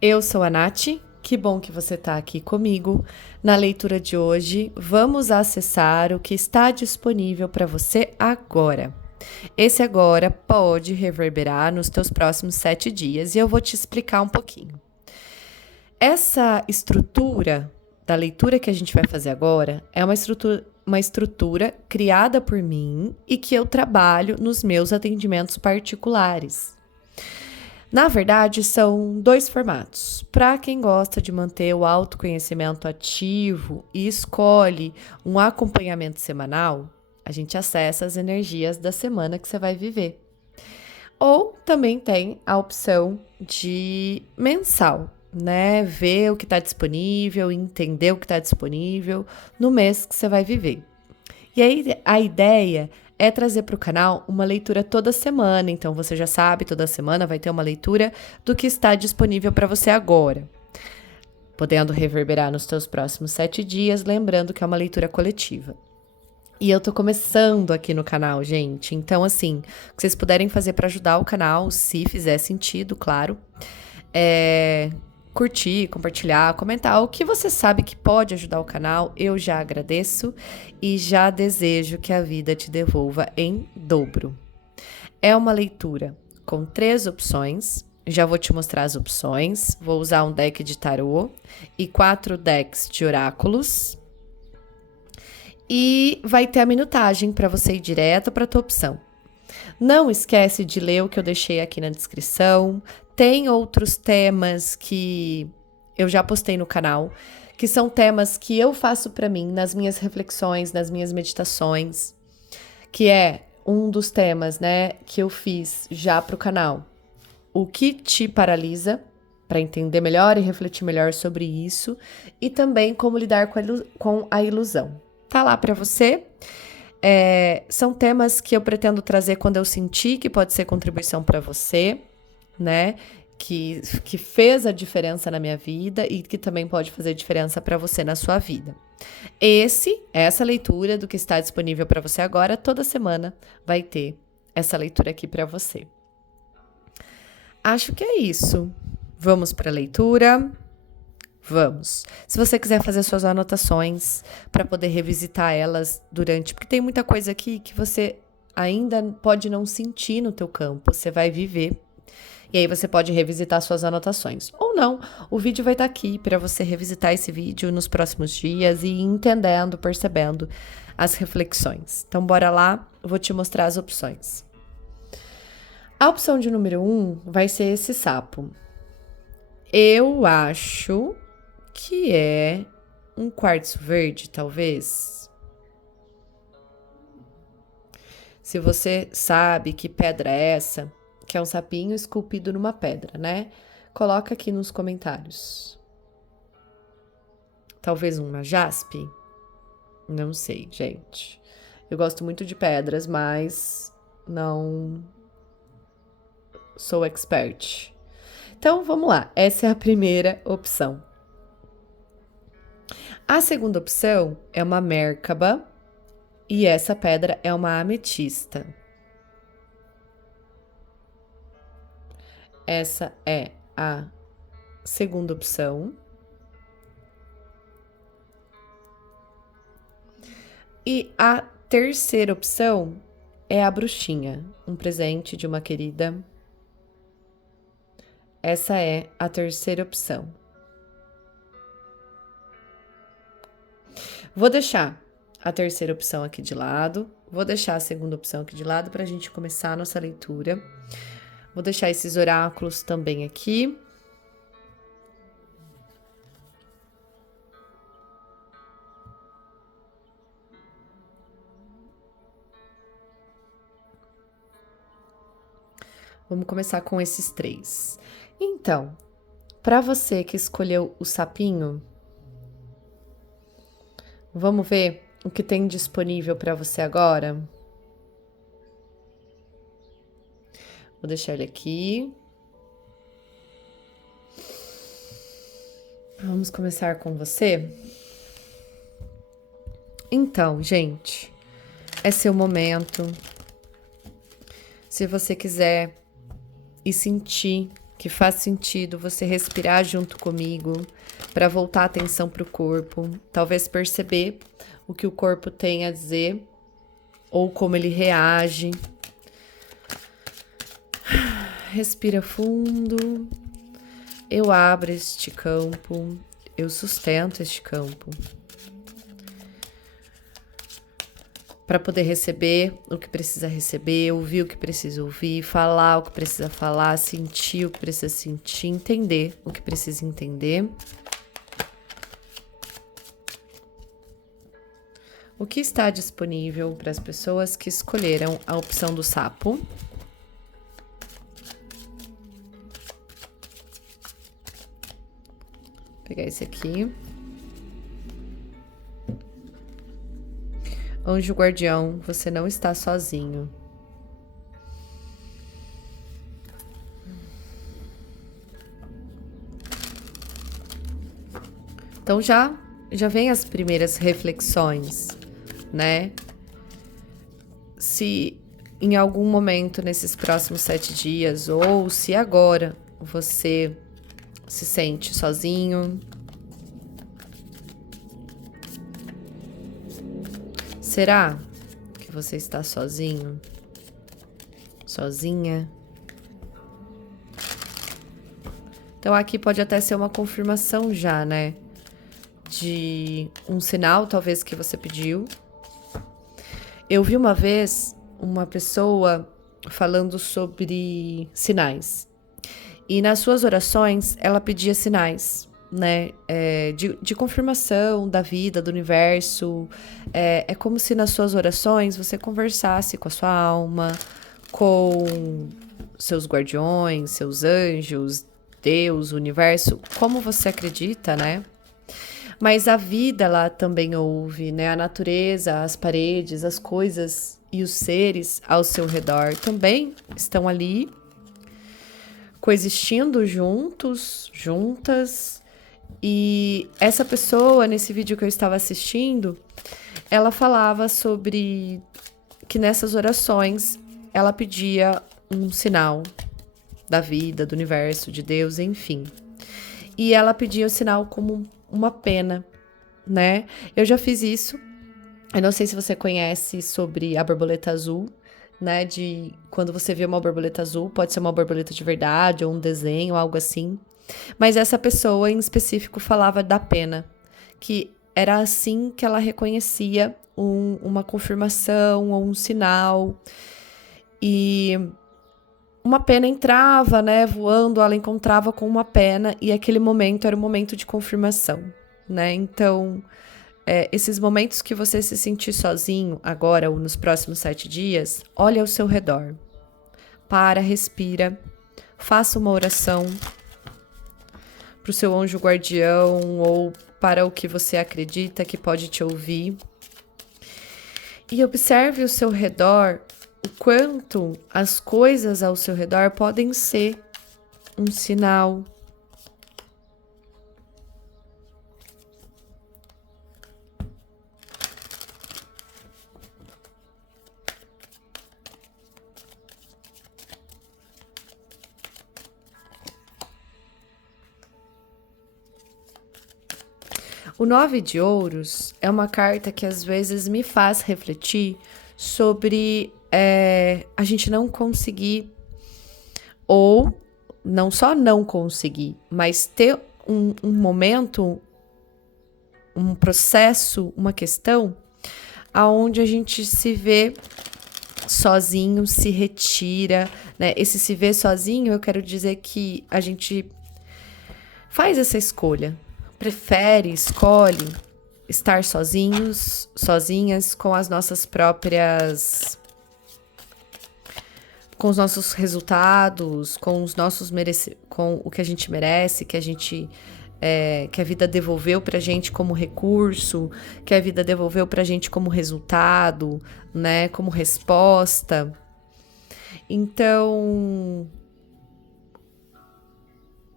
Eu sou a Nath, que bom que você está aqui comigo. Na leitura de hoje, vamos acessar o que está disponível para você agora. Esse agora pode reverberar nos teus próximos 7 dias e eu vou te explicar um pouquinho. Essa estrutura da leitura que a gente vai fazer agora é uma estrutura criada por mim e que eu trabalho nos meus atendimentos particulares. Na verdade, são 2 formatos. Para quem gosta de manter o autoconhecimento ativo e escolhe um acompanhamento semanal, a gente acessa as energias da semana que você vai viver. Ou também tem a opção de mensal, né? Ver o que está disponível, entender o que está disponível no mês que você vai viver. E aí a ideia é trazer para o canal uma leitura toda semana. Então você já sabe, toda semana vai ter uma leitura do que está disponível para você agora, podendo reverberar nos teus próximos 7 dias, lembrando que é uma leitura coletiva. E eu tô começando aqui no canal, gente. Então, assim, o que vocês puderem fazer para ajudar o canal, se fizer sentido, claro, curtir, compartilhar, comentar o que você sabe que pode ajudar o canal, eu já agradeço e já desejo que a vida te devolva em dobro. É uma leitura com 3 opções, já vou te mostrar as opções, vou usar um deck de tarô e 4 decks de oráculos. E vai ter a minutagem para você ir direto para a tua opção. Não esquece de ler o que eu deixei aqui na descrição. Tem outros temas que eu já postei no canal, que são temas que eu faço para mim nas minhas reflexões, nas minhas meditações, que é um dos temas, né, que eu fiz já pro canal. O que te paralisa, para entender melhor e refletir melhor sobre isso, e também como lidar com a ilusão. Tá lá para você. São temas que eu pretendo trazer quando eu sentir que pode ser contribuição para você, né? Que fez a diferença na minha vida e que também pode fazer diferença para você na sua vida. Essa leitura do que está disponível para você agora, toda semana vai ter essa leitura aqui para você. Acho que é isso. Vamos para a leitura? Vamos. Se você quiser fazer suas anotações para poder revisitar elas porque tem muita coisa aqui que você ainda pode não sentir no teu campo, você vai viver. E aí você pode revisitar suas anotações. Ou não, o vídeo vai estar aqui para você revisitar esse vídeo nos próximos dias e ir entendendo, percebendo as reflexões. Então bora lá, eu vou te mostrar as opções. A opção de número 1 vai ser esse sapo. Eu acho que é um quartzo verde, talvez. Se você sabe que pedra é essa, que é um sapinho esculpido numa pedra, né? Coloca aqui nos comentários. Talvez uma jaspe? Não sei, gente. Eu gosto muito de pedras, mas não sou expert. Então, vamos lá. Essa é a primeira opção. A segunda opção é uma mérkaba e essa pedra é uma ametista. Essa é a segunda opção. E a terceira opção é a bruxinha, um presente de uma querida. Essa é a terceira opção. Vou deixar a terceira opção aqui de lado, vou deixar a segunda opção aqui de lado para a gente começar a nossa leitura. Vou deixar esses oráculos também aqui. Vamos começar com esses 3. Então, para você que escolheu o sapinho, vamos ver o que tem disponível para você agora? Vou deixar ele aqui. Vamos começar com você? Então, gente, é seu momento. Se você quiser e sentir que faz sentido você respirar junto comigo para voltar a atenção para o corpo, talvez perceber o que o corpo tem a dizer ou como ele reage. Respira fundo. Eu abro este campo, eu sustento este campo para poder receber o que precisa receber, ouvir o que precisa ouvir, falar o que precisa falar, sentir o que precisa sentir, entender o que precisa entender. O que está disponível para as pessoas que escolheram a opção do sapo? Vou pegar esse aqui. Anjo guardião, você não está sozinho. Então já vem as primeiras reflexões, né? Se em algum momento nesses próximos 7 dias, ou se agora você se sente sozinho, será que você está sozinho? Sozinha? Então aqui pode até ser uma confirmação já, né? De um sinal, talvez, que você pediu. Eu vi uma vez uma pessoa falando sobre sinais. E nas suas orações, ela pedia sinais, né? De confirmação da vida, do universo. É como se nas suas orações você conversasse com a sua alma, com seus guardiões, seus anjos, Deus, o universo, como você acredita, né? Mas a vida, ela também ouve, né? A natureza, as paredes, as coisas e os seres ao seu redor também estão ali, coexistindo juntos, juntas. E essa pessoa, nesse vídeo que eu estava assistindo, ela falava sobre que nessas orações ela pedia um sinal da vida, do universo, de Deus, enfim. E ela pedia o sinal como uma pena, né? Eu já fiz isso. Eu não sei se você conhece sobre a borboleta azul, né? De quando você vê uma borboleta azul, pode ser uma borboleta de verdade ou um desenho, algo assim. Mas essa pessoa em específico falava da pena, que era assim que ela reconhecia uma confirmação ou um sinal. E uma pena entrava, né, voando, ela encontrava com uma pena e aquele momento era um momento de confirmação, né? Então, esses momentos que você se sentir sozinho agora ou nos próximos 7 dias, olha ao seu redor. Para, respira, faça uma oração para o seu anjo guardião ou para o que você acredita que pode te ouvir. E observe o seu redor, o quanto as coisas ao seu redor podem ser um sinal. O 9 de ouros é uma carta que às vezes me faz refletir sobre a gente não conseguir, ou não só não conseguir, mas ter um momento, um processo, uma questão aonde a gente se vê sozinho, se retira, né? Esse se ver sozinho, eu quero dizer que a gente faz essa escolha, prefere, escolhe estar sozinhos, sozinhas, com as nossas próprias, com os nossos resultados, com os nossos com o que a gente merece, que a vida devolveu pra gente como recurso, que a vida devolveu pra gente como resultado, né, como resposta. Então,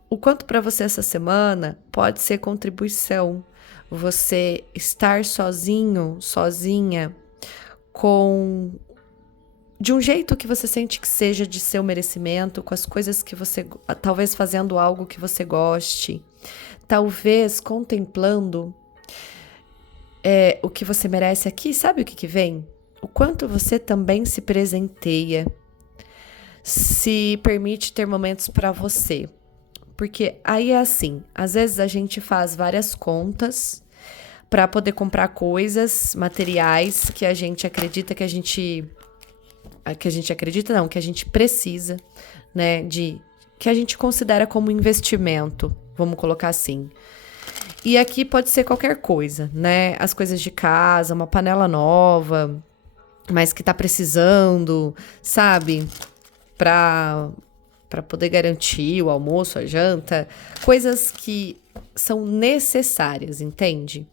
o quanto para você essa semana pode ser contribuição, você estar sozinho, sozinha, com de um jeito que você sente que seja de seu merecimento, com as coisas que você, talvez fazendo algo que você goste, talvez contemplando o que você merece aqui. Sabe o que vem? O quanto você também se presenteia, se permite ter momentos para você. Porque aí é assim, às vezes a gente faz várias contas para poder comprar coisas, materiais que a gente acredita que a gente precisa, né, que a gente considera como investimento, vamos colocar assim. E aqui pode ser qualquer coisa, né? As coisas de casa, uma panela nova, mas que tá precisando, sabe? Pra poder garantir o almoço, a janta, coisas que são necessárias, entende?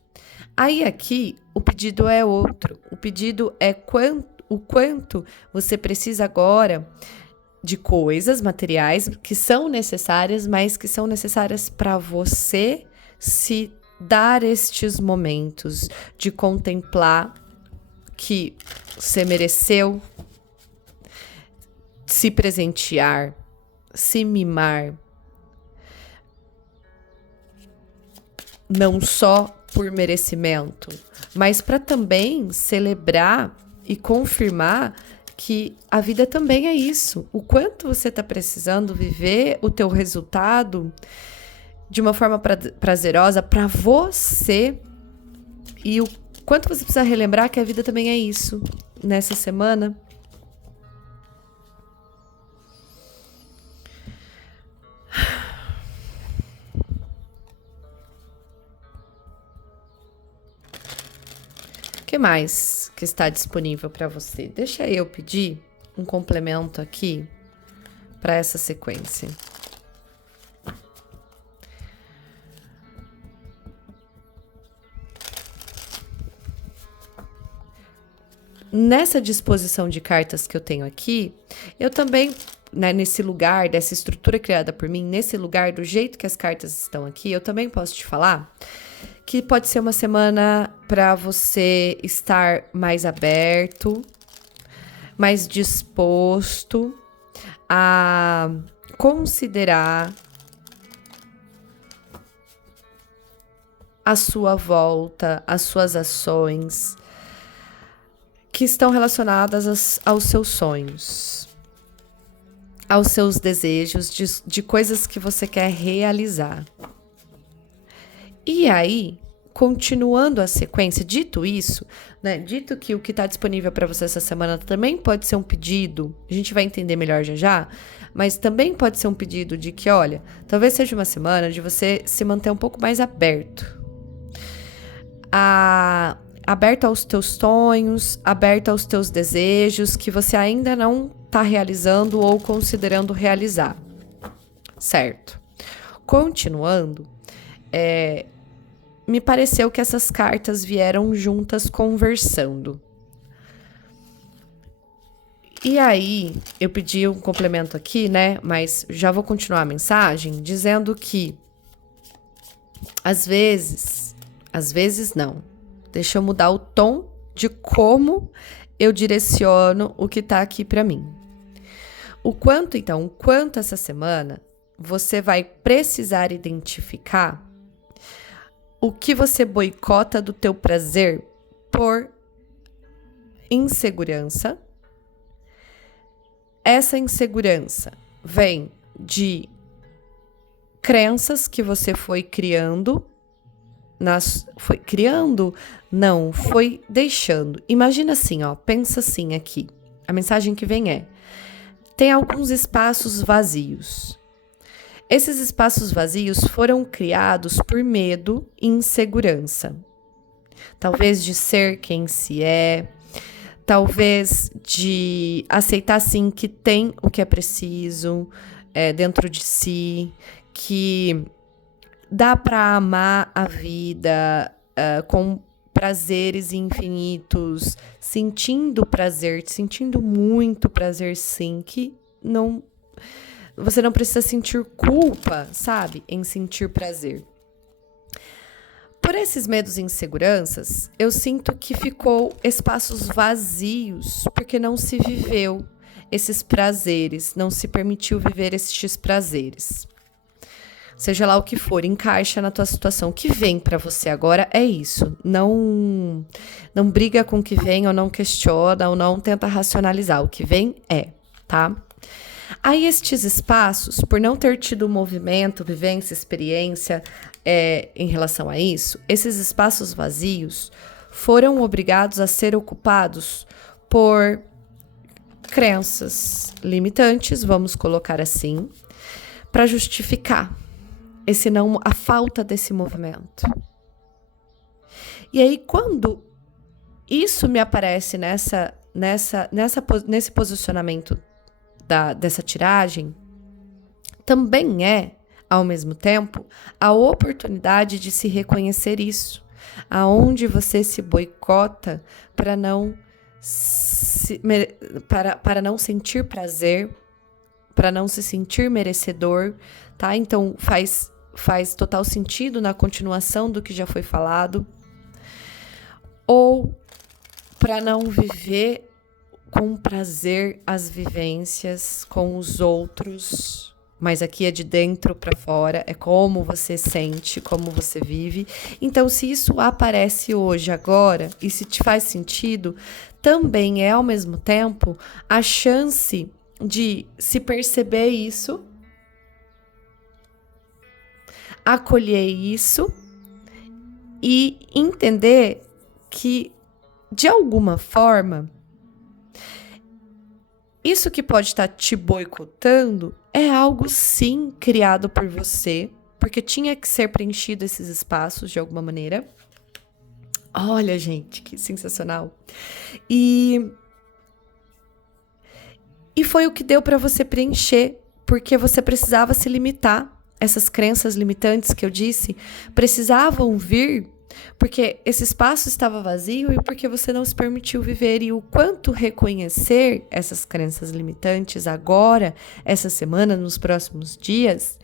Aí aqui o pedido é outro. O pedido é o quanto você precisa agora de coisas materiais que são necessárias, mas que são necessárias para você se dar estes momentos de contemplar que você mereceu, se presentear, se mimar, não só por merecimento, mas para também celebrar e confirmar que a vida também é isso. O quanto você está precisando viver o teu resultado de uma forma prazerosa para você, e o quanto você precisa relembrar que a vida também é isso nessa semana. O que mais que está disponível para você? Deixa eu pedir um complemento aqui para essa sequência. Nessa disposição de cartas que eu tenho aqui, eu também, né, nesse lugar, dessa estrutura criada por mim, nesse lugar, do jeito que as cartas estão aqui, eu também posso te falar que pode ser uma semana para você estar mais aberto, mais disposto a considerar a sua volta, as suas ações que estão relacionadas aos seus sonhos, aos seus desejos, de coisas que você quer realizar. E aí, continuando a sequência, dito isso, né, dito que o que está disponível para você essa semana também pode ser um pedido, a gente vai entender melhor já, mas também pode ser um pedido de que, olha, talvez seja uma semana de você se manter um pouco mais aberto. Aberto aos teus sonhos, aberto aos teus desejos que você ainda não está realizando ou considerando realizar, certo? Continuando, me pareceu que essas cartas vieram juntas conversando. E aí, eu pedi um complemento aqui, né? Mas já vou continuar a mensagem dizendo que às vezes não. Deixa eu mudar o tom de como eu direciono o que tá aqui para mim. O quanto essa semana você vai precisar identificar o que você boicota do teu prazer por insegurança. Essa insegurança vem de crenças que você foi criando. Foi deixando. Imagina assim, ó, pensa assim aqui. A mensagem que vem é: tem alguns espaços vazios. Esses espaços vazios foram criados por medo e insegurança. Talvez de ser quem se é, talvez de aceitar sim que tem o que é preciso dentro de si, que dá para amar a vida com prazeres infinitos, sentindo prazer, sentindo muito prazer sim, que você não precisa sentir culpa, sabe, em sentir prazer. Por esses medos e inseguranças, eu sinto que ficou espaços vazios, porque não se viveu esses prazeres, não se permitiu viver esses prazeres. Seja lá o que for, encaixa na tua situação. O que vem pra você agora é isso. Não briga com o que vem, ou não questiona, ou não tenta racionalizar. O que vem é, tá? Aí estes espaços, por não ter tido movimento, vivência, experiência em relação a isso, esses espaços vazios foram obrigados a ser ocupados por crenças limitantes, vamos colocar assim, para justificar a falta desse movimento. E aí, quando isso me aparece nesse posicionamento dessa tiragem, também ao mesmo tempo, a oportunidade de se reconhecer isso, aonde você se boicota para não sentir prazer, para não se sentir merecedor, tá? Então faz total sentido na continuação do que já foi falado, ou para não viver com prazer as vivências com os outros, mas aqui é de dentro para fora, é como você sente, como você vive. Então, se isso aparece hoje, agora, e se te faz sentido, também é ao mesmo tempo a chance de se perceber isso, acolher isso e entender que, de alguma forma, isso que pode estar te boicotando é algo, sim, criado por você, porque tinha que ser preenchido esses espaços de alguma maneira. Olha, gente, que sensacional. E foi o que deu para você preencher, porque você precisava se limitar. Essas crenças limitantes que eu disse precisavam vir porque esse espaço estava vazio e porque você não se permitiu viver. E o quanto reconhecer essas crenças limitantes agora, essa semana, nos próximos dias,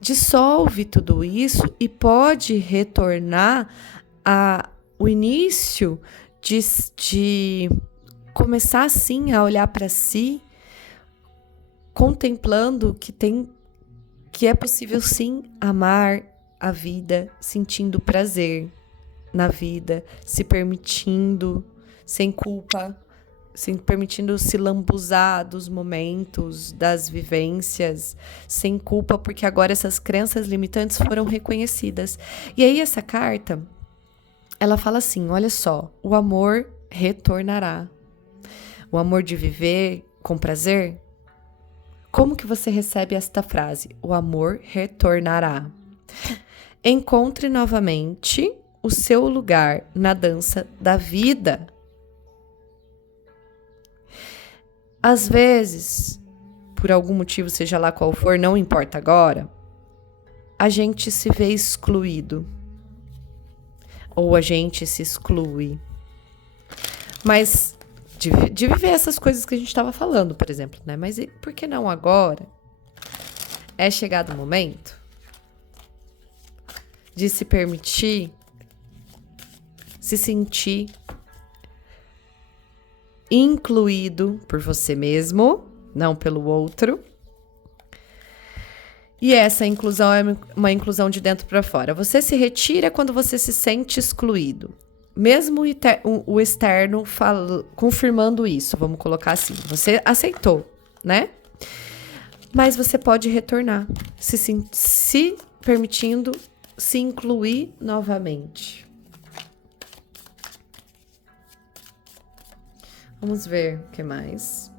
dissolve tudo isso e pode retornar ao início de começar, sim, a olhar para si, contemplando que é possível, sim, amar a vida, sentindo prazer na vida, se permitindo, sem culpa, se permitindo se lambuzar dos momentos, das vivências, sem culpa, porque agora essas crenças limitantes foram reconhecidas. E aí essa carta, ela fala assim, olha só, o amor retornará. O amor de viver com prazer. Como que você recebe esta frase? O amor retornará. Encontre novamente o seu lugar na dança da vida. Às vezes, por algum motivo, seja lá qual for, não importa agora, a gente se vê excluído. Ou a gente se exclui. Mas de viver essas coisas que a gente estava falando, por exemplo, né? Mas por que não agora? É chegado o momento de se permitir, se sentir incluído por você mesmo, não pelo outro. E essa inclusão é uma inclusão de dentro para fora. Você se retira quando você se sente excluído. Mesmo o externo confirmando isso, vamos colocar assim. Você aceitou, né? Mas você pode retornar, se permitindo se incluir novamente. Vamos ver o que mais.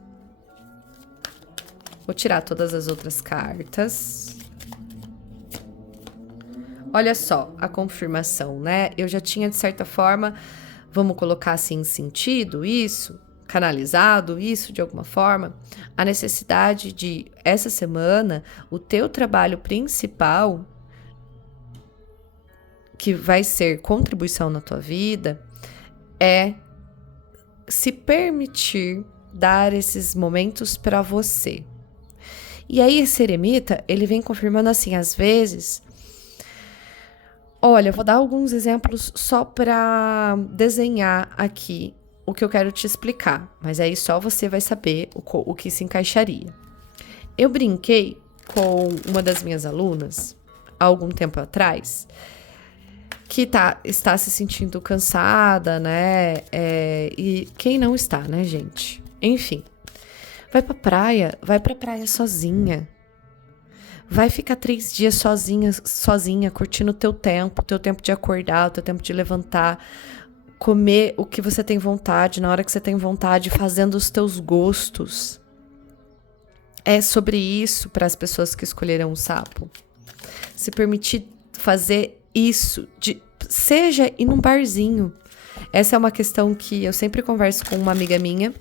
Vou tirar todas as outras cartas. Olha só, a confirmação, né? Eu já tinha, de certa forma, vamos colocar assim, sentido isso, canalizado isso de alguma forma, a necessidade de, essa semana, o teu trabalho principal, que vai ser contribuição na tua vida, é se permitir dar esses momentos para você. E aí esse eremita, ele vem confirmando assim, às vezes, Olha, eu vou dar alguns exemplos só para desenhar aqui o que eu quero te explicar, mas aí só você vai saber o que se encaixaria. Eu brinquei com uma das minhas alunas, há algum tempo atrás, que está se sentindo cansada, né? E quem não está, né, gente? Enfim, vai pra praia sozinha. Vai ficar 3 dias sozinha, curtindo o teu tempo de acordar, o teu tempo de levantar, comer o que você tem vontade, na hora que você tem vontade, fazendo os teus gostos. É sobre isso para as pessoas que escolheram o sapo. Se permitir fazer isso, seja ir num barzinho. Essa é uma questão que eu sempre converso com uma amiga minha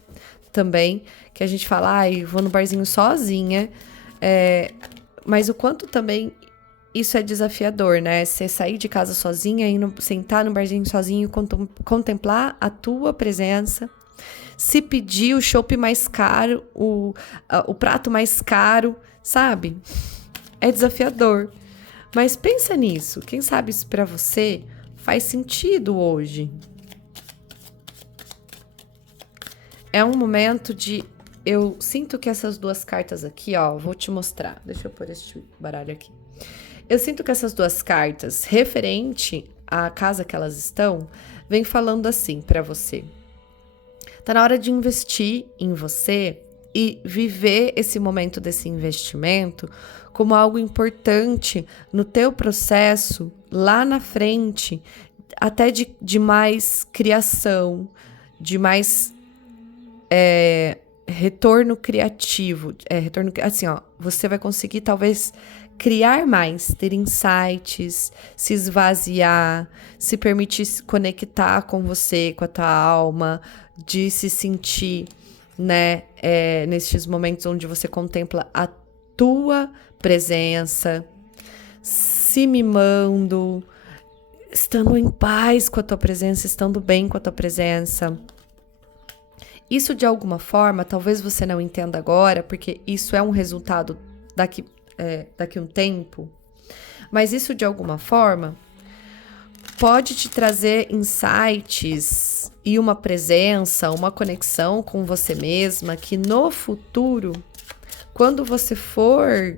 também, que a gente fala, vou no barzinho sozinha, mas o quanto também isso é desafiador, né? Você sair de casa sozinha, sentar no barzinho sozinho, contemplar a tua presença, se pedir o chopp mais caro, o prato mais caro, sabe? É desafiador. Mas pensa nisso. Quem sabe isso pra você faz sentido hoje. É um momento de... Eu sinto que essas duas cartas aqui, ó, vou te mostrar. Deixa eu pôr este baralho aqui. Eu sinto que essas duas cartas, referente à casa que elas estão, vem falando assim pra você. Tá na hora de investir em você e viver esse momento desse investimento como algo importante no teu processo lá na frente, até de mais criação, de mais retorno criativo. Assim, ó, você vai conseguir talvez criar mais, ter insights, se esvaziar, se permitir se conectar com você, com a tua alma, de se sentir, né, nesses momentos onde você contempla a tua presença, se mimando, estando em paz com a tua presença, estando bem com a tua presença. Isso, de alguma forma, talvez você não entenda agora, porque isso é um resultado daqui um tempo, mas isso, de alguma forma, pode te trazer insights e uma presença, uma conexão com você mesma, que no futuro, quando você for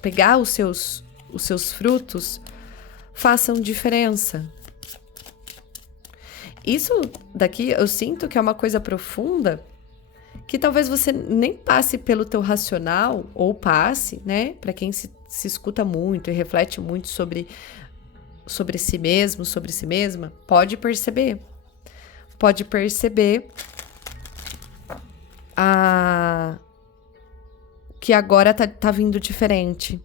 pegar os seus frutos, façam diferença. Isso daqui eu sinto que é uma coisa profunda, que talvez você nem passe pelo teu racional, ou passe, né? Para quem se escuta muito e reflete muito sobre si mesmo, sobre si mesma, pode perceber que agora tá vindo diferente.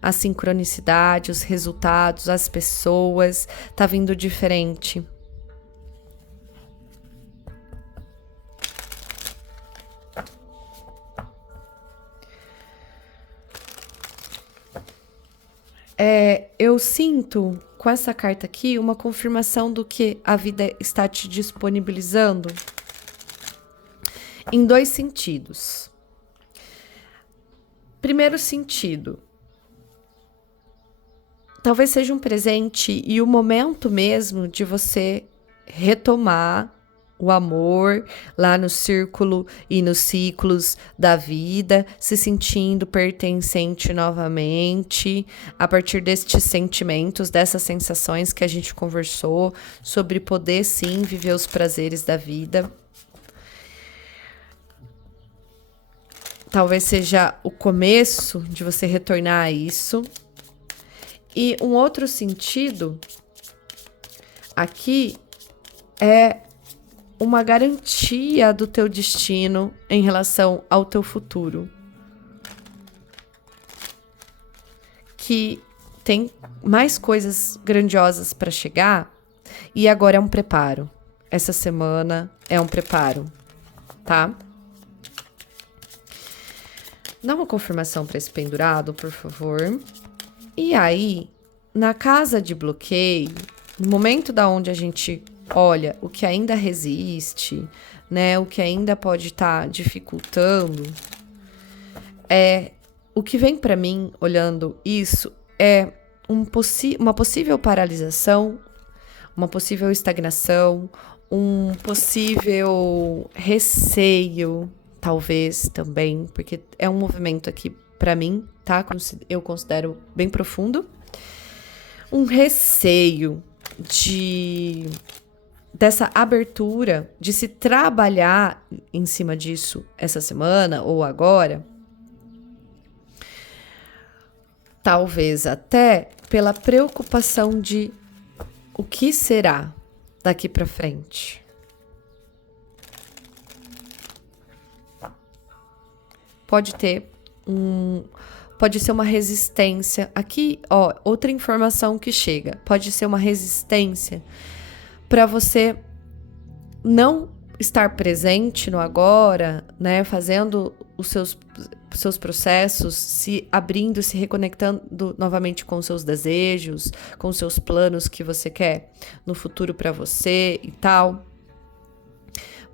A sincronicidade, os resultados, as pessoas, tá vindo diferente. Eu sinto com essa carta aqui uma confirmação do que a vida está te disponibilizando em 2 sentidos. Primeiro sentido, talvez seja um presente e o momento mesmo de você retomar o amor lá no círculo e nos ciclos da vida, se sentindo pertencente novamente, a partir destes sentimentos, dessas sensações que a gente conversou, sobre poder sim viver os prazeres da vida. Talvez seja o começo de você retornar a isso. E um outro sentido aqui é uma garantia do teu destino em relação ao teu futuro. Que tem mais coisas grandiosas para chegar e agora é um preparo. Essa semana é um preparo, tá? Dá uma confirmação para esse pendurado, por favor. E aí, na casa de bloqueio, no momento da onde a gente olha o que ainda resiste, né, o que ainda pode estar dificultando, O que vem para mim, olhando isso, é uma possível paralisação, uma possível estagnação, um possível receio, talvez também, porque é um movimento aqui para mim, tá? Eu considero bem profundo. Um receio dessa abertura, de se trabalhar em cima disso essa semana ou agora. Talvez até pela preocupação de o que será daqui para frente. Pode ser uma resistência. Aqui, ó, outra informação que chega. Pode ser uma resistência para você não estar presente no agora, né? Fazendo os seus processos, se abrindo, se reconectando novamente com os seus desejos, com os seus planos que você quer no futuro para você e tal.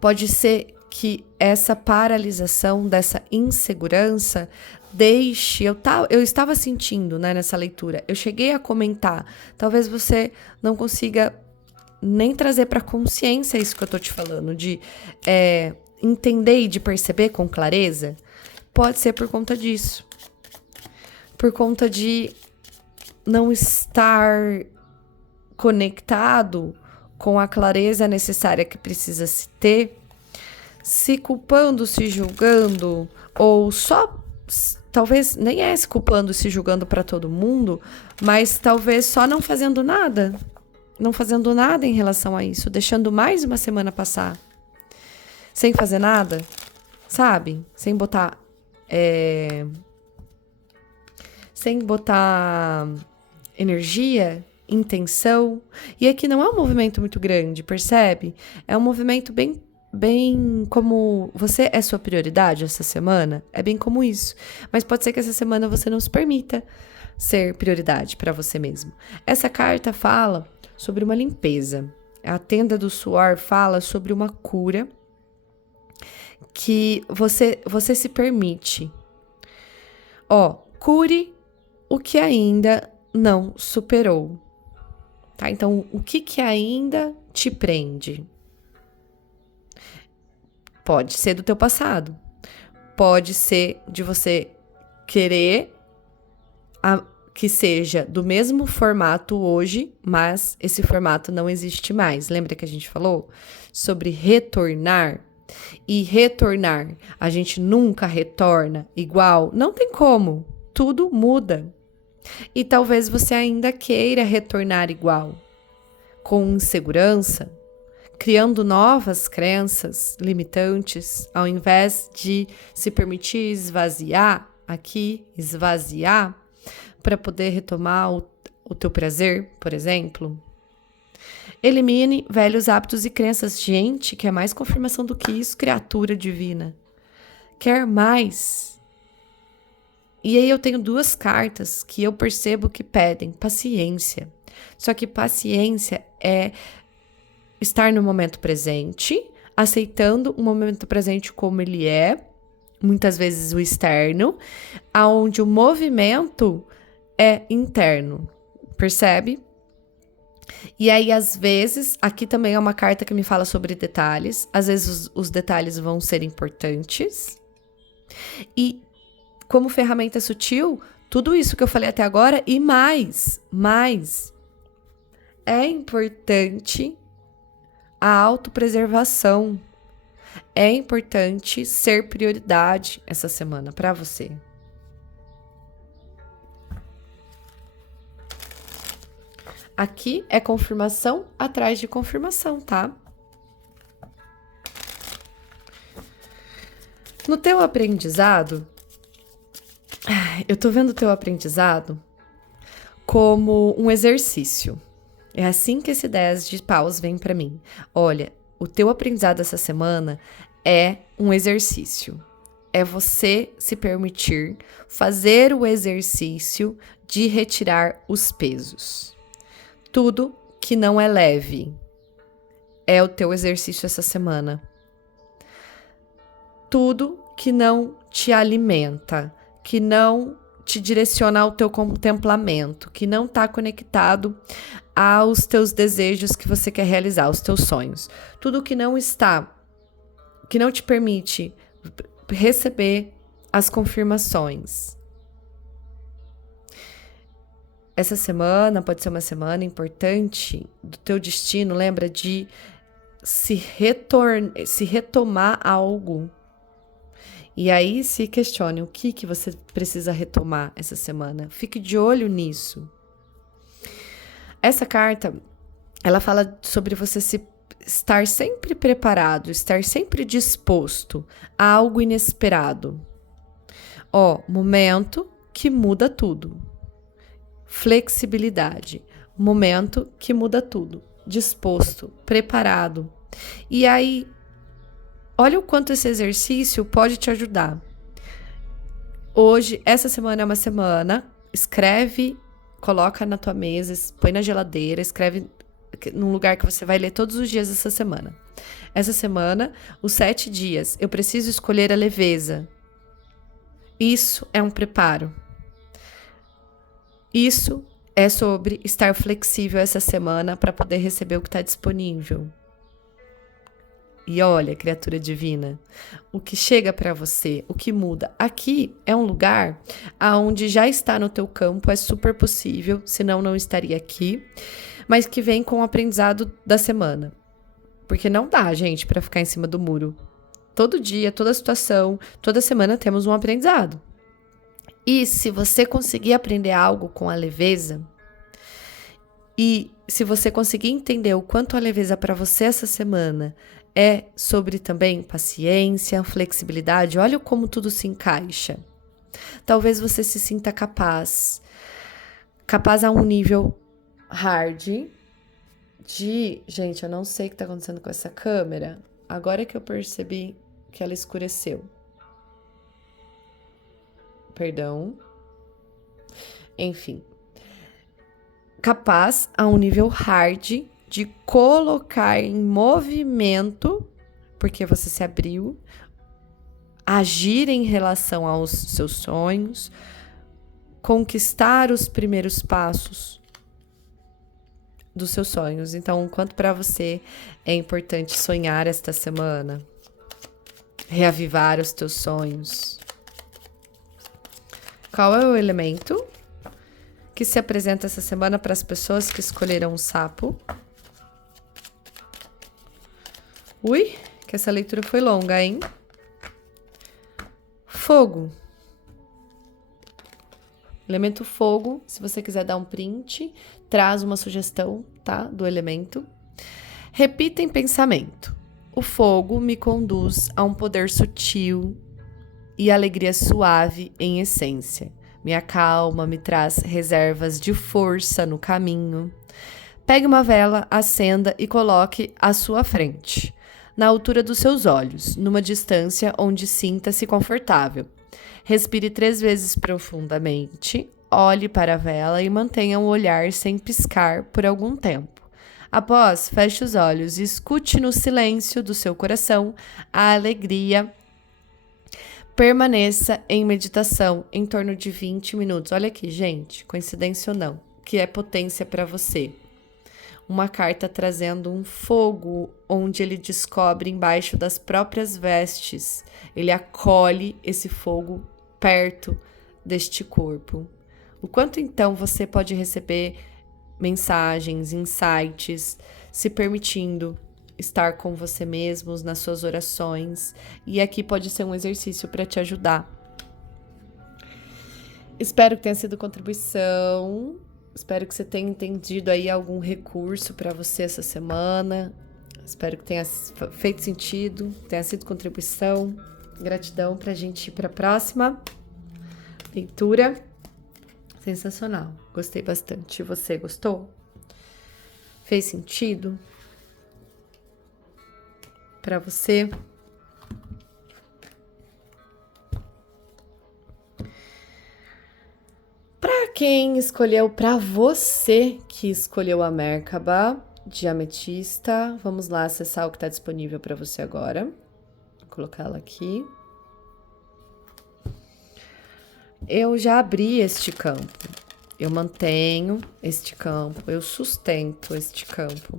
Pode ser que essa paralisação, dessa insegurança, deixe... Eu estava sentindo, né, nessa leitura. Eu cheguei a comentar. Talvez você não consiga nem trazer para consciência isso que eu tô te falando, de entender e de perceber com clareza. Pode ser por conta disso. Por conta de não estar conectado com a clareza necessária que precisa se ter, se culpando, se julgando, ou só, talvez nem se culpando, se julgando para todo mundo, mas talvez só não fazendo nada. Não fazendo nada em relação a isso, deixando mais uma semana passar, sem fazer nada, sabe? Sem botar energia, intenção. E aqui não é um movimento muito grande, percebe? É um movimento bem como você é sua prioridade essa semana, é bem como isso. Mas pode ser que essa semana você não se permita ser prioridade para você mesmo. Essa carta fala sobre uma limpeza. A tenda do suor fala sobre uma cura que você se permite. Cure o que ainda não superou. Tá? Então, o que ainda te prende? Pode ser do teu passado. Pode ser de você querer que seja do mesmo formato hoje, mas esse formato não existe mais. Lembra que a gente falou sobre retornar? E retornar, a gente nunca retorna igual, não tem como, tudo muda. E talvez você ainda queira retornar igual, com insegurança, criando novas crenças limitantes, ao invés de se permitir esvaziar para poder retomar o teu prazer, por exemplo. Elimine velhos hábitos e crenças. Gente, quer mais confirmação do que isso, criatura divina? Quer mais? E aí eu tenho 2 cartas que eu percebo que pedem paciência. Só que paciência é estar no momento presente, aceitando o momento presente como ele é, muitas vezes o externo, aonde o movimento é interno, percebe? E aí, às vezes, aqui também é uma carta que me fala sobre detalhes, às vezes os detalhes vão ser importantes, e como ferramenta sutil, tudo isso que eu falei até agora e mais, é importante a autopreservação, é importante ser prioridade essa semana para você. Aqui é confirmação atrás de confirmação, tá? No teu aprendizado, eu tô vendo o teu aprendizado como um exercício. É assim que esse 10 de paus vem pra mim. Olha, o teu aprendizado essa semana é um exercício. É você se permitir fazer o exercício de retirar os pesos. Tudo que não é leve é o teu exercício essa semana. Tudo que não te alimenta, que não te direciona ao teu contemplamento, que não está conectado aos teus desejos que você quer realizar, aos teus sonhos. Tudo que não te permite receber as confirmações. Essa semana pode ser uma semana importante do teu destino, lembra de se retomar algo. E aí se questione o que você precisa retomar essa semana. Fique de olho nisso. Essa carta, ela fala sobre você estar sempre preparado, estar sempre disposto a algo inesperado. Momento que muda tudo. Flexibilidade. Momento que muda tudo. Disposto, preparado. E aí, olha o quanto esse exercício pode te ajudar. Hoje, essa semana é uma semana, escreve, coloca na tua mesa, põe na geladeira, escreve num lugar que você vai ler todos os dias essa semana. Essa semana, os 7 dias, eu preciso escolher a leveza. Isso é um preparo. Isso é sobre estar flexível essa semana para poder receber o que está disponível. E olha, criatura divina, o que chega para você, o que muda. Aqui é um lugar onde já está no teu campo, é super possível, senão não estaria aqui, mas que vem com o aprendizado da semana. Porque não dá, gente, para ficar em cima do muro. Todo dia, toda situação, toda semana temos um aprendizado. E se você conseguir aprender algo com a leveza, e se você conseguir entender o quanto a leveza para você essa semana é sobre também paciência, flexibilidade, olha como tudo se encaixa. Talvez você se sinta capaz a um nível hard de... Gente, eu não sei o que está acontecendo com essa câmera. Agora que eu percebi que ela escureceu. Perdão. Enfim. Capaz a um nível hard de colocar em movimento, porque você se abriu, agir em relação aos seus sonhos, conquistar os primeiros passos dos seus sonhos. Então, o quanto para você é importante sonhar esta semana, reavivar os teus sonhos. Qual é o elemento que se apresenta essa semana para as pessoas que escolheram o sapo? Ui, que essa leitura foi longa, hein? Fogo. Elemento fogo, se você quiser dar um print, traz uma sugestão, tá? Do elemento. Repita em pensamento. O fogo me conduz a um poder sutil e alegria suave em essência. Me acalma, me traz reservas de força no caminho. Pegue uma vela, acenda e coloque à sua frente, na altura dos seus olhos, numa distância onde sinta-se confortável. Respire 3 vezes profundamente, olhe para a vela e mantenha o olhar sem piscar por algum tempo. Após, feche os olhos e escute no silêncio do seu coração a alegria. Permaneça em meditação em torno de 20 minutos. Olha aqui, gente, coincidência ou não, que é potência para você. Uma carta trazendo um fogo, onde ele descobre embaixo das próprias vestes. Ele acolhe esse fogo perto deste corpo. O quanto então você pode receber mensagens, insights, se permitindo estar com você mesmos nas suas orações. E aqui pode ser um exercício para te ajudar. Espero que tenha sido contribuição. Espero que você tenha entendido aí algum recurso para você essa semana. Espero que tenha feito sentido, tenha sido contribuição. Gratidão pra gente ir para a próxima leitura. Sensacional. Gostei bastante. Você gostou? Fez sentido para você? Para quem escolheu, para você que escolheu a Merkaba de ametista, vamos lá acessar o que está disponível para você agora. Vou colocar ela aqui. Eu já abri este campo. Eu mantenho este campo, eu sustento este campo,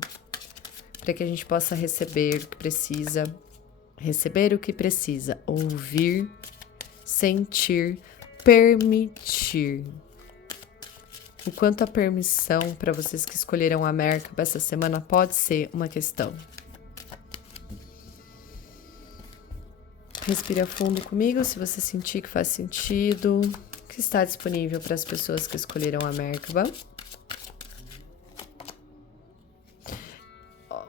para que a gente possa receber o que precisa, ouvir, sentir, permitir. O quanto a permissão para vocês que escolheram a Merkaba essa semana pode ser uma questão. Respira fundo comigo se você sentir que faz sentido, que está disponível para as pessoas que escolheram a Merkaba.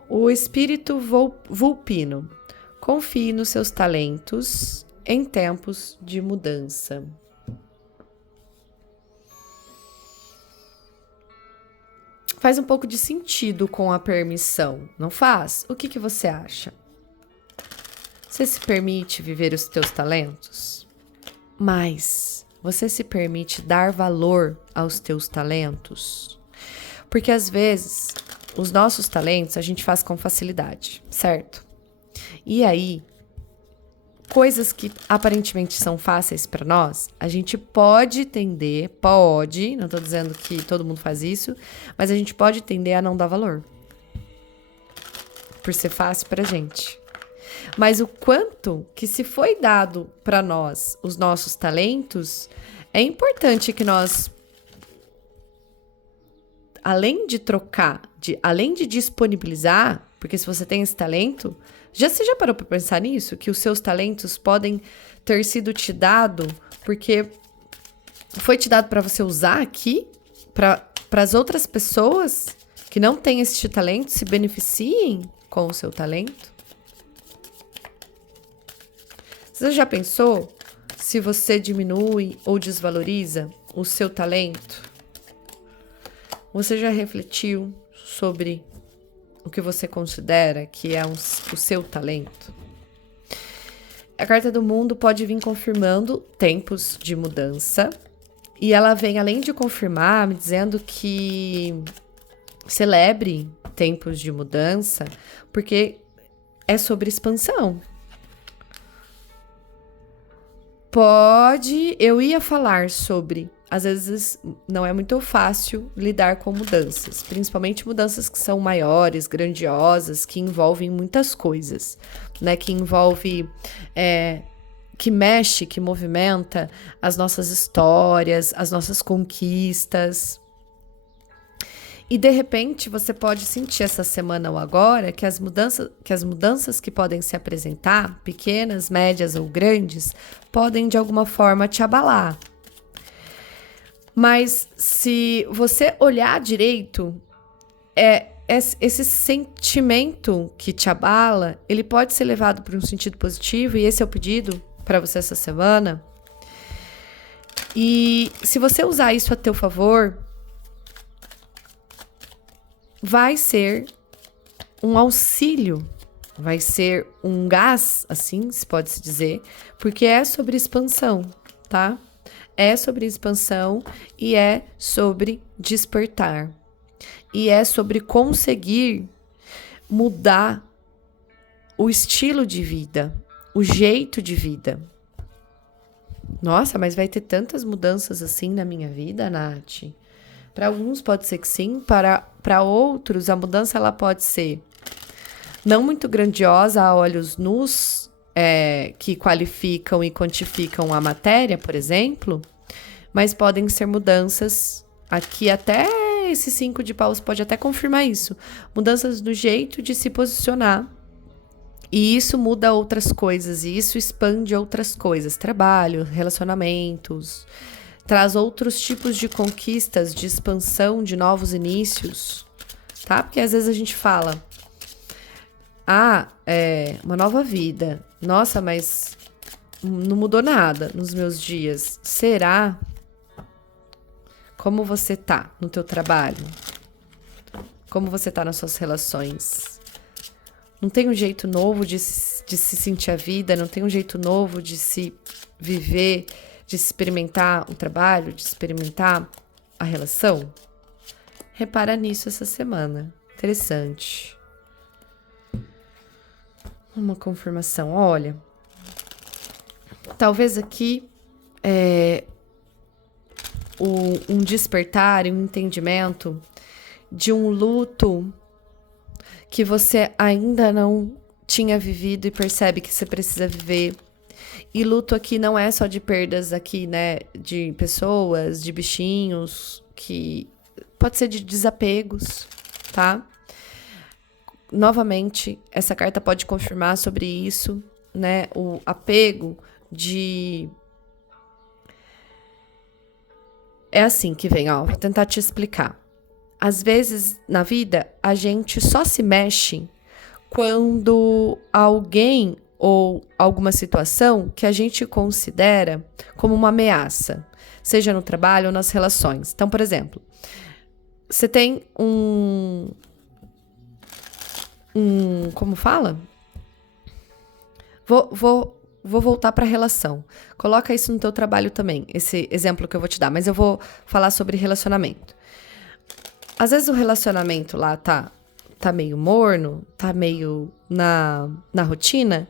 O espírito vulpino. Confie nos seus talentos em tempos de mudança. Faz um pouco de sentido com a permissão, não faz? O que você acha? Você se permite viver os teus talentos? Mas você se permite dar valor aos teus talentos? Porque às vezes os nossos talentos a gente faz com facilidade, certo? E aí, coisas que aparentemente são fáceis para nós, a gente pode tender, não tô dizendo que todo mundo faz isso, mas a gente pode tender a não dar valor. Por ser fácil pra gente. Mas o quanto que se foi dado para nós os nossos talentos, é importante que nós, além de trocar, além de disponibilizar, porque se você tem esse talento, você já parou para pensar nisso? Que os seus talentos podem ter sido te dado porque foi te dado para você usar aqui, para as outras pessoas que não têm esse talento se beneficiem com o seu talento? Você já pensou se você diminui ou desvaloriza o seu talento? Você já refletiu sobre o que você considera que é o seu talento? A carta do mundo pode vir confirmando tempos de mudança. E ela vem, além de confirmar, me dizendo que celebre tempos de mudança, porque é sobre expansão. Eu ia falar sobre, às vezes não é muito fácil lidar com mudanças, principalmente mudanças que são maiores, grandiosas, que envolvem muitas coisas, né? Que envolve, que mexe, que movimenta as nossas histórias, as nossas conquistas. E de repente você pode sentir essa semana ou agora que as mudanças que podem se apresentar, pequenas, médias ou grandes, podem de alguma forma te abalar. Mas se você olhar direito, esse sentimento que te abala, ele pode ser levado para um sentido positivo, e esse é o pedido para você essa semana. E se você usar isso a teu favor, vai ser um auxílio, vai ser um gás, assim se pode se dizer, porque é sobre expansão, tá? É sobre expansão e é sobre despertar. E é sobre conseguir mudar o estilo de vida, o jeito de vida. Nossa, mas vai ter tantas mudanças assim na minha vida, Nath? Para alguns pode ser que sim, para outros a mudança ela pode ser não muito grandiosa a olhos nus, que qualificam e quantificam a matéria, por exemplo, mas podem ser mudanças, aqui até esse 5 de paus pode até confirmar isso, mudanças do jeito de se posicionar, e isso muda outras coisas, e isso expande outras coisas, trabalho, relacionamentos, traz outros tipos de conquistas, de expansão, de novos inícios, tá? Porque às vezes a gente fala, uma nova vida. Nossa, mas não mudou nada nos meus dias. Será? Como você tá no teu trabalho? Como você tá nas suas relações? Não tem um jeito novo de se sentir a vida? Não tem um jeito novo de se viver, de experimentar o trabalho, de experimentar a relação? Repara nisso essa semana. Interessante. Uma confirmação. Olha, talvez aqui um despertar, um entendimento de um luto que você ainda não tinha vivido e percebe que você precisa viver. E luto aqui não é só de perdas aqui, né, de pessoas, de bichinhos, que pode ser de desapegos, tá? Novamente, essa carta pode confirmar sobre isso, né, o apego de... É assim que vem, ó, vou tentar te explicar. Às vezes, na vida, a gente só se mexe quando alguém ou alguma situação que a gente considera como uma ameaça, seja no trabalho ou nas relações. Então, por exemplo, você tem como fala? Vou voltar para a relação. Coloca isso no teu trabalho também, esse exemplo que eu vou te dar, mas eu vou falar sobre relacionamento. Às vezes o relacionamento lá tá meio morno, tá meio na rotina,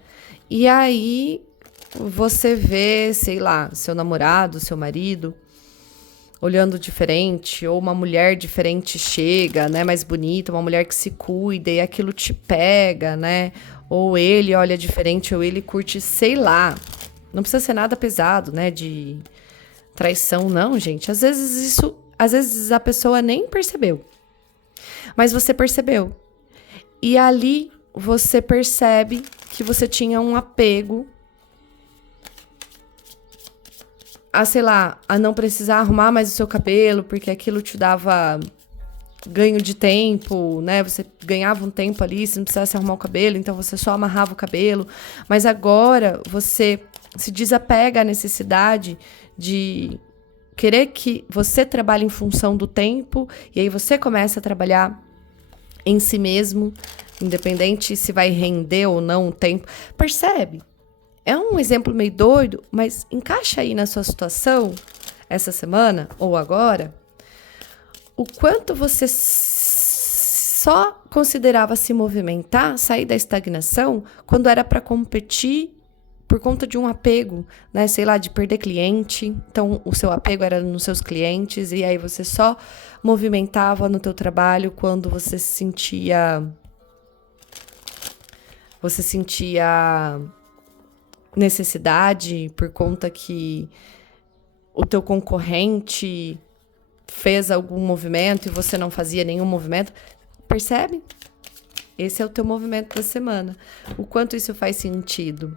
e aí você vê, sei lá, seu namorado, seu marido olhando diferente, ou uma mulher diferente chega, né, mais bonita, uma mulher que se cuida, e aquilo te pega, né, ou ele olha diferente, ou ele curte, sei lá, não precisa ser nada pesado, né, de traição, não, gente, às vezes a pessoa nem percebeu, mas você percebeu, e ali você percebe que você tinha um apego a, sei lá, a não precisar arrumar mais o seu cabelo, porque aquilo te dava ganho de tempo, né? Você ganhava um tempo ali, você não precisasse arrumar o cabelo, então você só amarrava o cabelo. Mas agora você se desapega à necessidade de querer que você trabalhe em função do tempo, e aí você começa a trabalhar em si mesmo, independente se vai render ou não o tempo. Percebe? É um exemplo meio doido, mas encaixa aí na sua situação, essa semana ou agora, o quanto você só considerava se movimentar, sair da estagnação, quando era para competir por conta de um apego, né? Sei lá, de perder cliente. Então, o seu apego era nos seus clientes, e aí você só movimentava no teu trabalho quando você sentia necessidade, por conta que o teu concorrente fez algum movimento e você não fazia nenhum movimento. Percebe? Esse é o teu movimento da semana. O quanto isso faz sentido.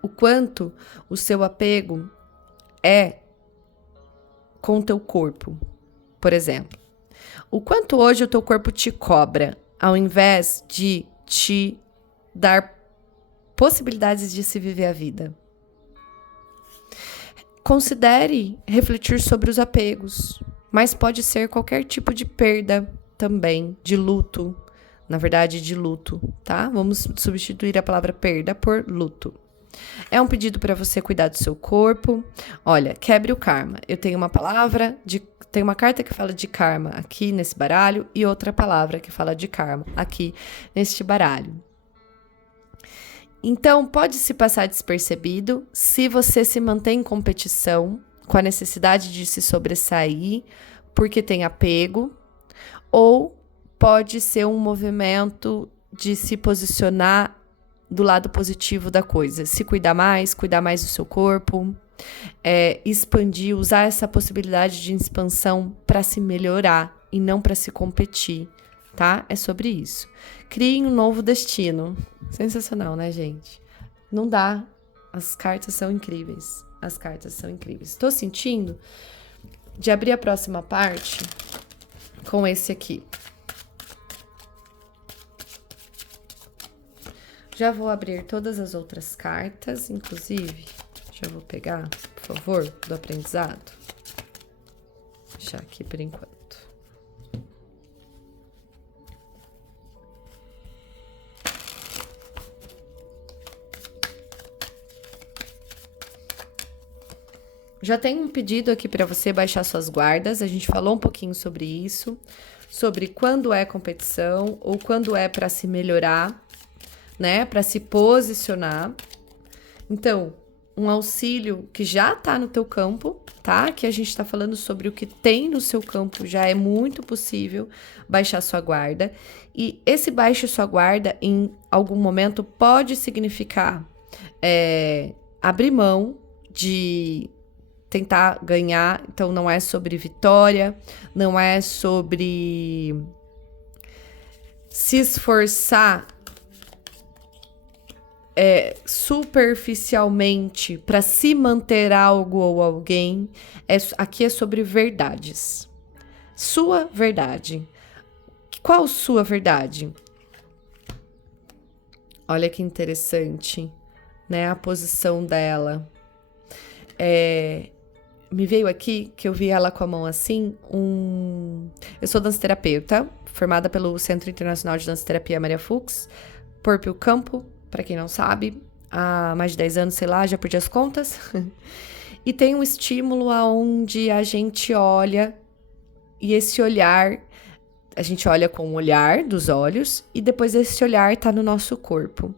O quanto o seu apego é com o teu corpo, por exemplo. O quanto hoje o teu corpo te cobra, ao invés de te dar possibilidades de se viver a vida. Considere refletir sobre os apegos, mas pode ser qualquer tipo de perda também, de luto, na verdade de luto, tá? Vamos substituir a palavra perda por luto. É um pedido para você cuidar do seu corpo. Olha, quebre o karma. Eu tenho tem uma carta que fala de karma aqui nesse baralho e outra palavra que fala de karma aqui neste baralho. Então, pode se passar despercebido se você se mantém em competição, com a necessidade de se sobressair, porque tem apego, ou pode ser um movimento de se posicionar do lado positivo da coisa, se cuidar mais do seu corpo, expandir, usar essa possibilidade de expansão para se melhorar e não para se competir, tá? É sobre isso. Crie um novo destino. Sensacional, né, gente? Não dá. As cartas são incríveis. As cartas são incríveis. Estou sentindo de abrir a próxima parte com esse aqui. Já vou abrir todas as outras cartas, inclusive. Já vou pegar, por favor, do aprendizado. Vou deixar aqui por enquanto. Já tem um pedido aqui para você baixar suas guardas. A gente falou um pouquinho sobre isso, sobre quando é competição ou quando é para se melhorar, né? Para se posicionar. Então, um auxílio que já tá no teu campo, tá? Que a gente tá falando sobre o que tem no seu campo, já é muito possível baixar sua guarda. E esse baixe sua guarda, em algum momento, pode significar abrir mão de tentar ganhar. Então, não é sobre vitória, não é sobre se esforçar superficialmente para se manter algo ou alguém. Aqui é sobre verdades. Sua verdade. Qual sua verdade? Olha que interessante, né? A posição dela. Me veio aqui, que eu vi ela com a mão assim, Eu sou danceterapeuta, formada pelo Centro Internacional de Danceterapia Maria Fuchs, Porpio Campo, para quem não sabe, há mais de 10 anos, sei lá, já perdi as contas. E tem um estímulo aonde a gente olha, e esse olhar, a gente olha com o olhar dos olhos, e depois esse olhar está no nosso corpo.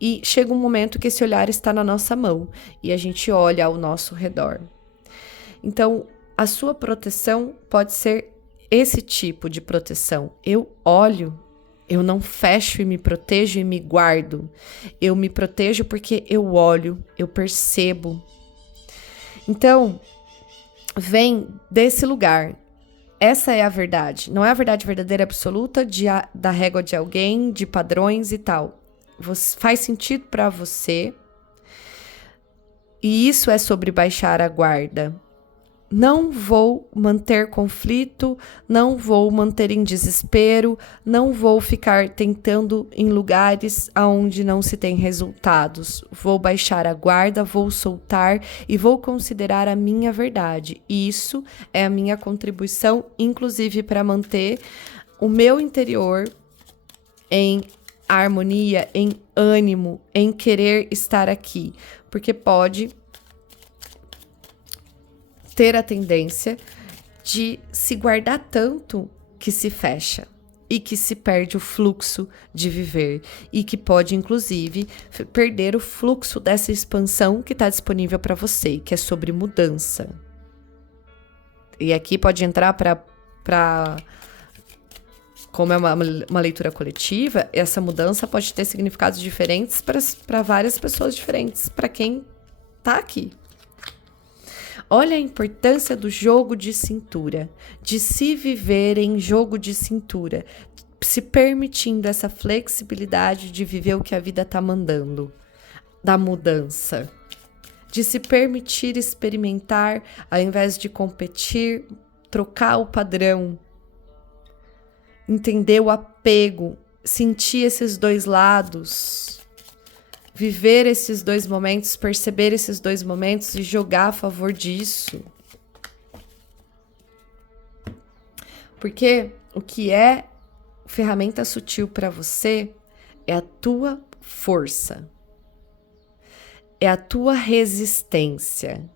E chega um momento que esse olhar está na nossa mão, e a gente olha ao nosso redor. Então, a sua proteção pode ser esse tipo de proteção. Eu olho, eu não fecho e me protejo e me guardo. Eu me protejo porque eu olho, eu percebo. Então, vem desse lugar. Essa é a verdade. Não é a verdade verdadeira absoluta da régua de alguém, de padrões e tal. Faz sentido para você. E isso é sobre baixar a guarda. Não vou manter conflito, não vou manter em desespero, não vou ficar tentando em lugares onde não se tem resultados. Vou baixar a guarda, vou soltar e vou considerar a minha verdade. Isso é a minha contribuição, inclusive para manter o meu interior em harmonia, em ânimo, em querer estar aqui. Porque pode ter a tendência de se guardar tanto que se fecha e que se perde o fluxo de viver e que pode, inclusive, perder o fluxo dessa expansão que está disponível para você, que é sobre mudança. E aqui pode entrar como é uma leitura coletiva, essa mudança pode ter significados diferentes para várias pessoas diferentes, para quem está aqui. Olha a importância do jogo de cintura, de se viver em jogo de cintura, se permitindo essa flexibilidade de viver o que a vida está mandando, da mudança, de se permitir experimentar, ao invés de competir, trocar o padrão, entender o apego, sentir esses dois lados. Viver esses dois momentos, perceber esses dois momentos e jogar a favor disso. Porque o que é ferramenta sutil para você é a tua força, é a tua resistência,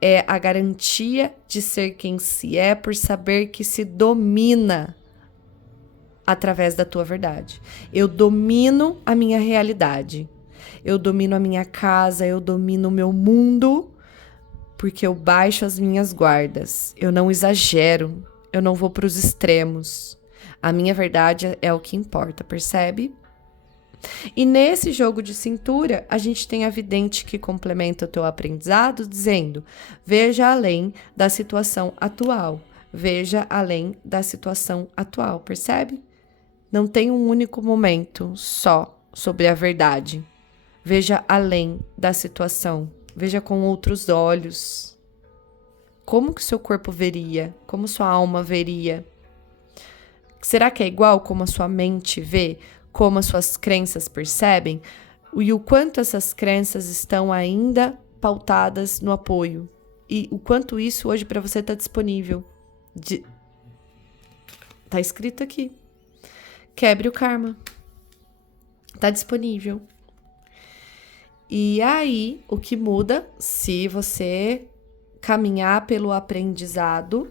é a garantia de ser quem se é por saber que se domina através da tua verdade. Eu domino a minha realidade. Eu domino a minha casa, eu domino o meu mundo, porque eu baixo as minhas guardas. Eu não exagero, eu não vou para os extremos. A minha verdade é o que importa, percebe? E nesse jogo de cintura, a gente tem a vidente que complementa o teu aprendizado, dizendo: veja além da situação atual. Veja além da situação atual, percebe? Não tem um único momento só sobre a verdade. Veja além da situação. Veja com outros olhos. Como que o seu corpo veria? Como sua alma veria? Será que é igual como a sua mente vê? Como as suas crenças percebem? E o quanto essas crenças estão ainda pautadas no apoio? E o quanto isso hoje para você está disponível? Tá escrito aqui. Quebre o karma. Tá disponível. E aí, o que muda, se você caminhar pelo aprendizado,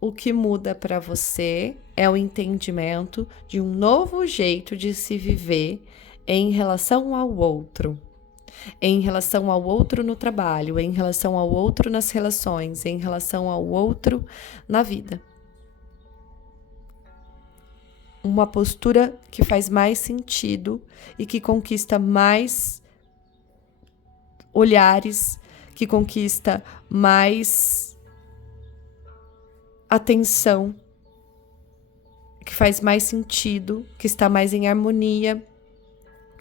o que muda para você é o entendimento de um novo jeito de se viver em relação ao outro. em relação ao outro no trabalho, em relação ao outro nas relações, em relação ao outro na vida. Uma postura que faz mais sentido e que conquista mais olhares, que conquista mais atenção, que faz mais sentido, que está mais em harmonia.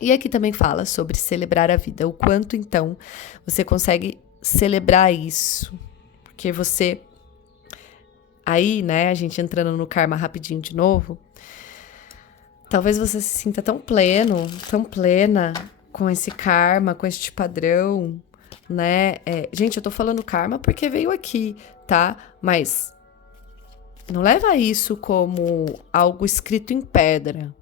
E aqui também fala sobre celebrar a vida, o quanto então você consegue celebrar isso, porque você, aí, né, a gente entrando no karma rapidinho de novo, talvez você se sinta tão pleno, tão plena com esse karma, com este padrão, né? Gente, eu tô falando karma porque veio aqui, tá? Mas não leva isso como algo escrito em pedra.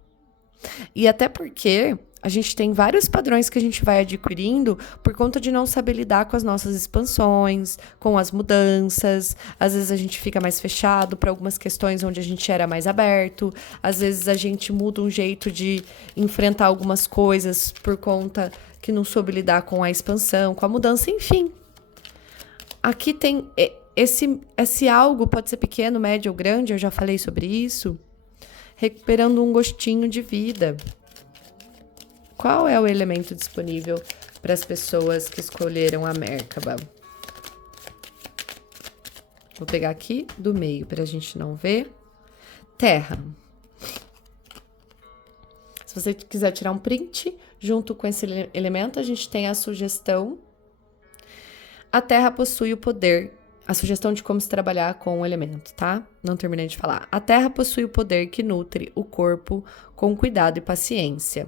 E até porque a gente tem vários padrões que a gente vai adquirindo por conta de não saber lidar com as nossas expansões, com as mudanças. Às vezes a gente fica mais fechado para algumas questões onde a gente era mais aberto. Às vezes a gente muda um jeito de enfrentar algumas coisas por conta que não soube lidar com a expansão, com a mudança, enfim. Aqui tem esse algo, pode ser pequeno, médio ou grande, eu já falei sobre isso, recuperando um gostinho de vida. Qual é o elemento disponível para as pessoas que escolheram a Merkaba? Vou pegar aqui do meio para a gente não ver. Terra. Se você quiser tirar um print, junto com esse elemento, a gente tem a sugestão. A Terra possui o poder, a sugestão de como se trabalhar com o elemento, tá? Não terminei de falar. A Terra possui o poder que nutre o corpo com cuidado e paciência,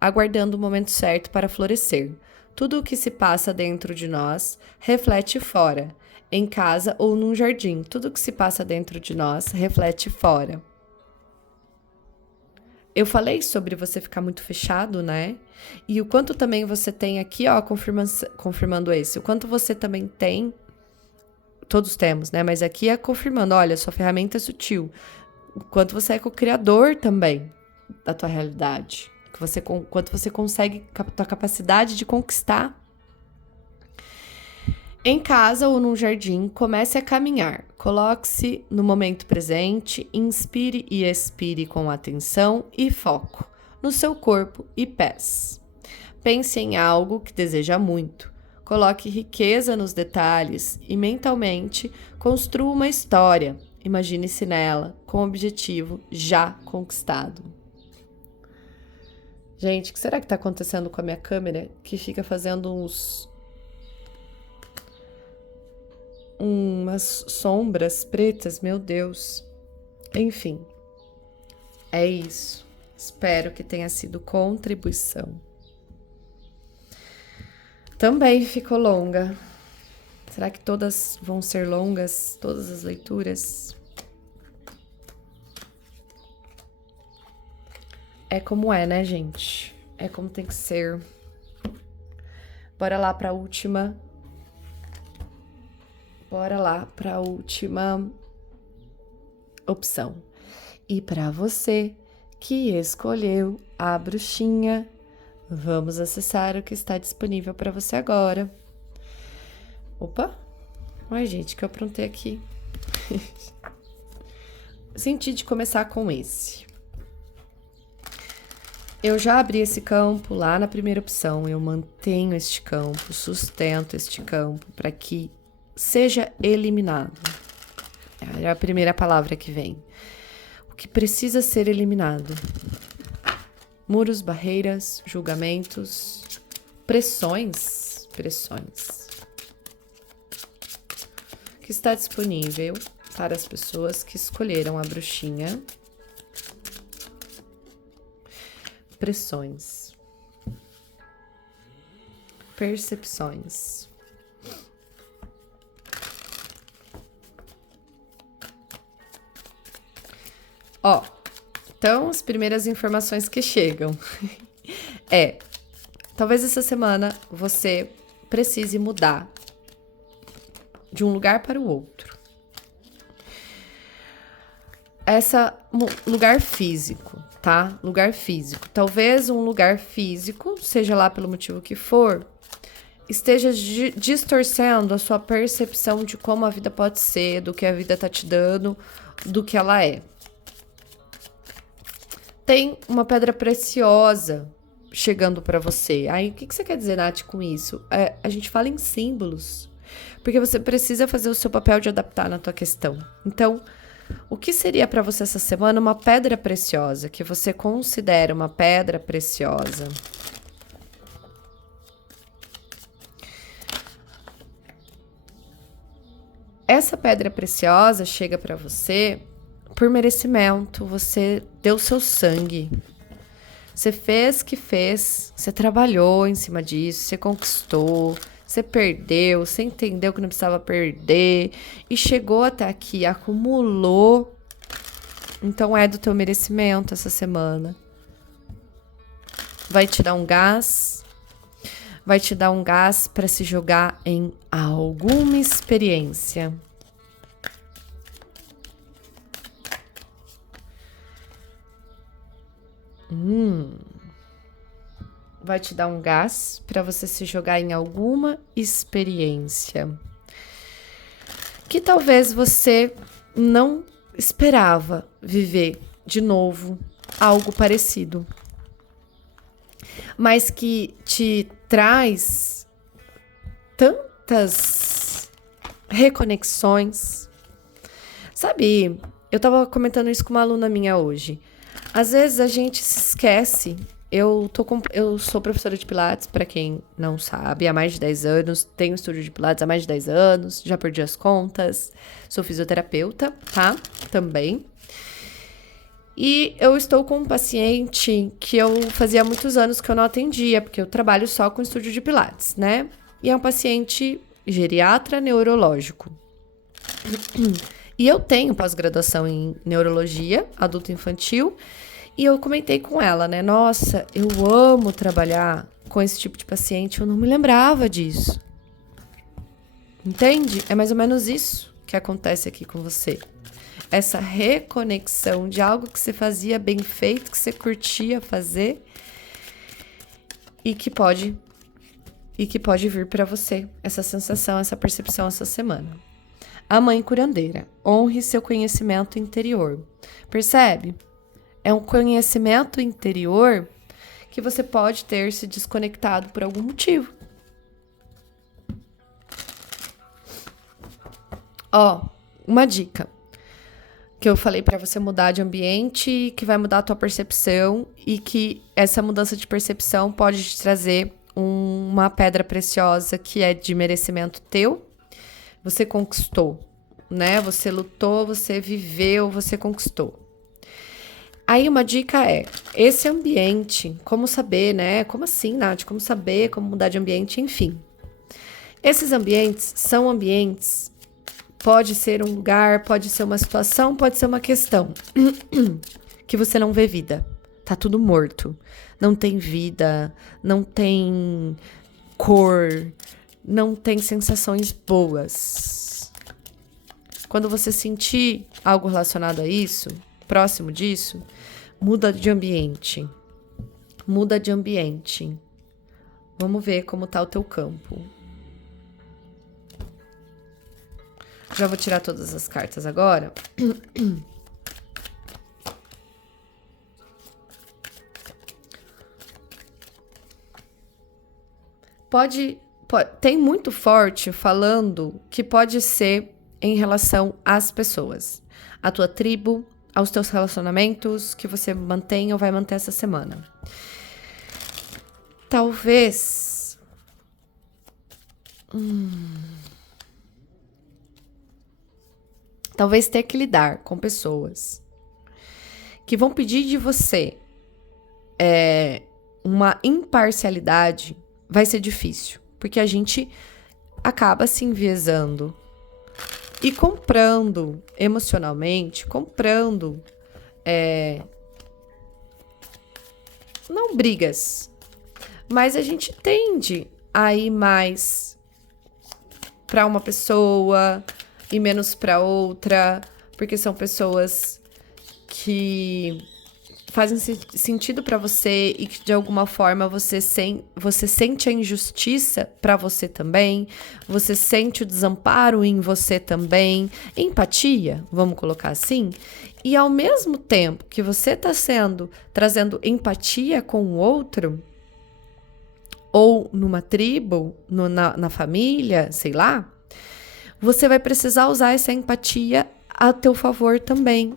aguardando o momento certo para florescer. Tudo o que se passa dentro de nós reflete fora, em casa ou num jardim. Tudo o que se passa dentro de nós reflete fora. Eu falei sobre você ficar muito fechado, né? E o quanto também você tem aqui, ó, confirmando esse. O quanto você também tem, todos temos, né? Mas aqui é confirmando, olha, sua ferramenta é sutil. O quanto você é co-criador também da tua realidade. Quanto você consegue, a tua capacidade de conquistar. Em casa ou num jardim, comece a caminhar. Coloque-se no momento presente, inspire e expire com atenção e foco no seu corpo e pés. Pense em algo que deseja muito. Coloque riqueza nos detalhes e mentalmente construa uma história. Imagine-se nela com o objetivo já conquistado. Gente, o que será que está acontecendo com a minha câmera que fica fazendo umas sombras pretas, meu Deus. Enfim, é isso. Espero que tenha sido contribuição. Também ficou longa. Será que todas vão ser longas, todas as leituras? É como é, né, gente? É como tem que ser. Bora lá para a última. Bora lá para a última opção. E para você que escolheu a bruxinha, vamos acessar o que está disponível para você agora. Opa! Ai, gente, que eu aprontei aqui. Senti de começar com esse. Eu já abri esse campo lá na primeira opção. Eu mantenho este campo, sustento este campo para que seja eliminado. É a primeira palavra que vem. O que precisa ser eliminado? Muros, barreiras, julgamentos, pressões. Que está disponível para as pessoas que escolheram a bruxinha. Pressões. Percepções. Ó, então as primeiras informações que chegam talvez essa semana você precise mudar de um lugar para o outro. Lugar físico. tá? Lugar físico. Talvez um lugar físico, seja lá pelo motivo que for, esteja distorcendo a sua percepção de como a vida pode ser, do que a vida tá te dando, do que ela é. Tem uma pedra preciosa chegando pra você. Aí, o que você quer dizer, Nath, com isso? A gente fala em símbolos, porque você precisa fazer o seu papel de adaptar na tua questão. Então, o que seria pra você essa semana uma pedra preciosa, que você considera uma pedra preciosa? Essa pedra preciosa chega pra você por merecimento, você deu seu sangue. Você fez que fez, você trabalhou em cima disso, você conquistou, você perdeu, você entendeu que não precisava perder e chegou até aqui, acumulou. Então é do teu merecimento essa semana. Vai te dar um gás, para se jogar em alguma experiência. Vai te dar um gás para você se jogar em alguma experiência que talvez você não esperava viver de novo algo parecido, mas que te traz tantas reconexões. Sabe, eu tava comentando isso com uma aluna minha hoje. Às vezes a gente se esquece. Eu sou professora de Pilates, pra quem não sabe, há mais de 10 anos. Tenho estúdio de Pilates há mais de 10 anos. Já perdi as contas. Sou fisioterapeuta, tá? Também. E eu estou com um paciente que eu fazia muitos anos que eu não atendia, porque eu trabalho só com estúdio de Pilates, né? E é um paciente geriatra neurológico. E eu tenho pós-graduação em neurologia adulto infantil. E eu comentei com ela, né? Nossa, eu amo trabalhar com esse tipo de paciente. Eu não me lembrava disso. Entende? É mais ou menos isso que acontece aqui com você. Essa reconexão de algo que você fazia bem feito, que você curtia fazer e que pode vir para você essa sensação, essa percepção essa semana. A mãe curandeira. Honre seu conhecimento interior. Percebe? É um conhecimento interior que você pode ter se desconectado por algum motivo. Ó, uma dica que eu falei pra você mudar de ambiente, que vai mudar a tua percepção e que essa mudança de percepção pode te trazer uma pedra preciosa que é de merecimento teu. Você conquistou, né? Você lutou, você viveu, você conquistou. Aí uma dica é, esse ambiente, como saber, né? Como assim, Nath? Como saber, como mudar de ambiente, enfim. Esses ambientes são ambientes, pode ser um lugar, pode ser uma situação, pode ser uma questão, que você não vê vida. Tá tudo morto. Não tem vida, não tem cor, não tem sensações boas. Quando você sentir algo relacionado a isso, próximo disso, muda de ambiente. Muda de ambiente. Vamos ver como tá o teu campo. Já vou tirar todas as cartas agora. Tem muito forte falando que pode ser em relação às pessoas. A tua tribo, aos teus relacionamentos que você mantém ou vai manter essa semana. Talvez... Talvez ter que lidar com pessoas que vão pedir de você uma imparcialidade, vai ser difícil. Porque a gente acaba se enviesando e comprando emocionalmente, não brigas, mas a gente tende a ir mais para uma pessoa e menos para outra, porque são pessoas que fazem sentido para você e que de alguma forma você sente a injustiça para você também, você sente o desamparo em você também, empatia, vamos colocar assim, e ao mesmo tempo que você está trazendo empatia com o outro, ou numa tribo, na família, sei lá, você vai precisar usar essa empatia a teu favor também.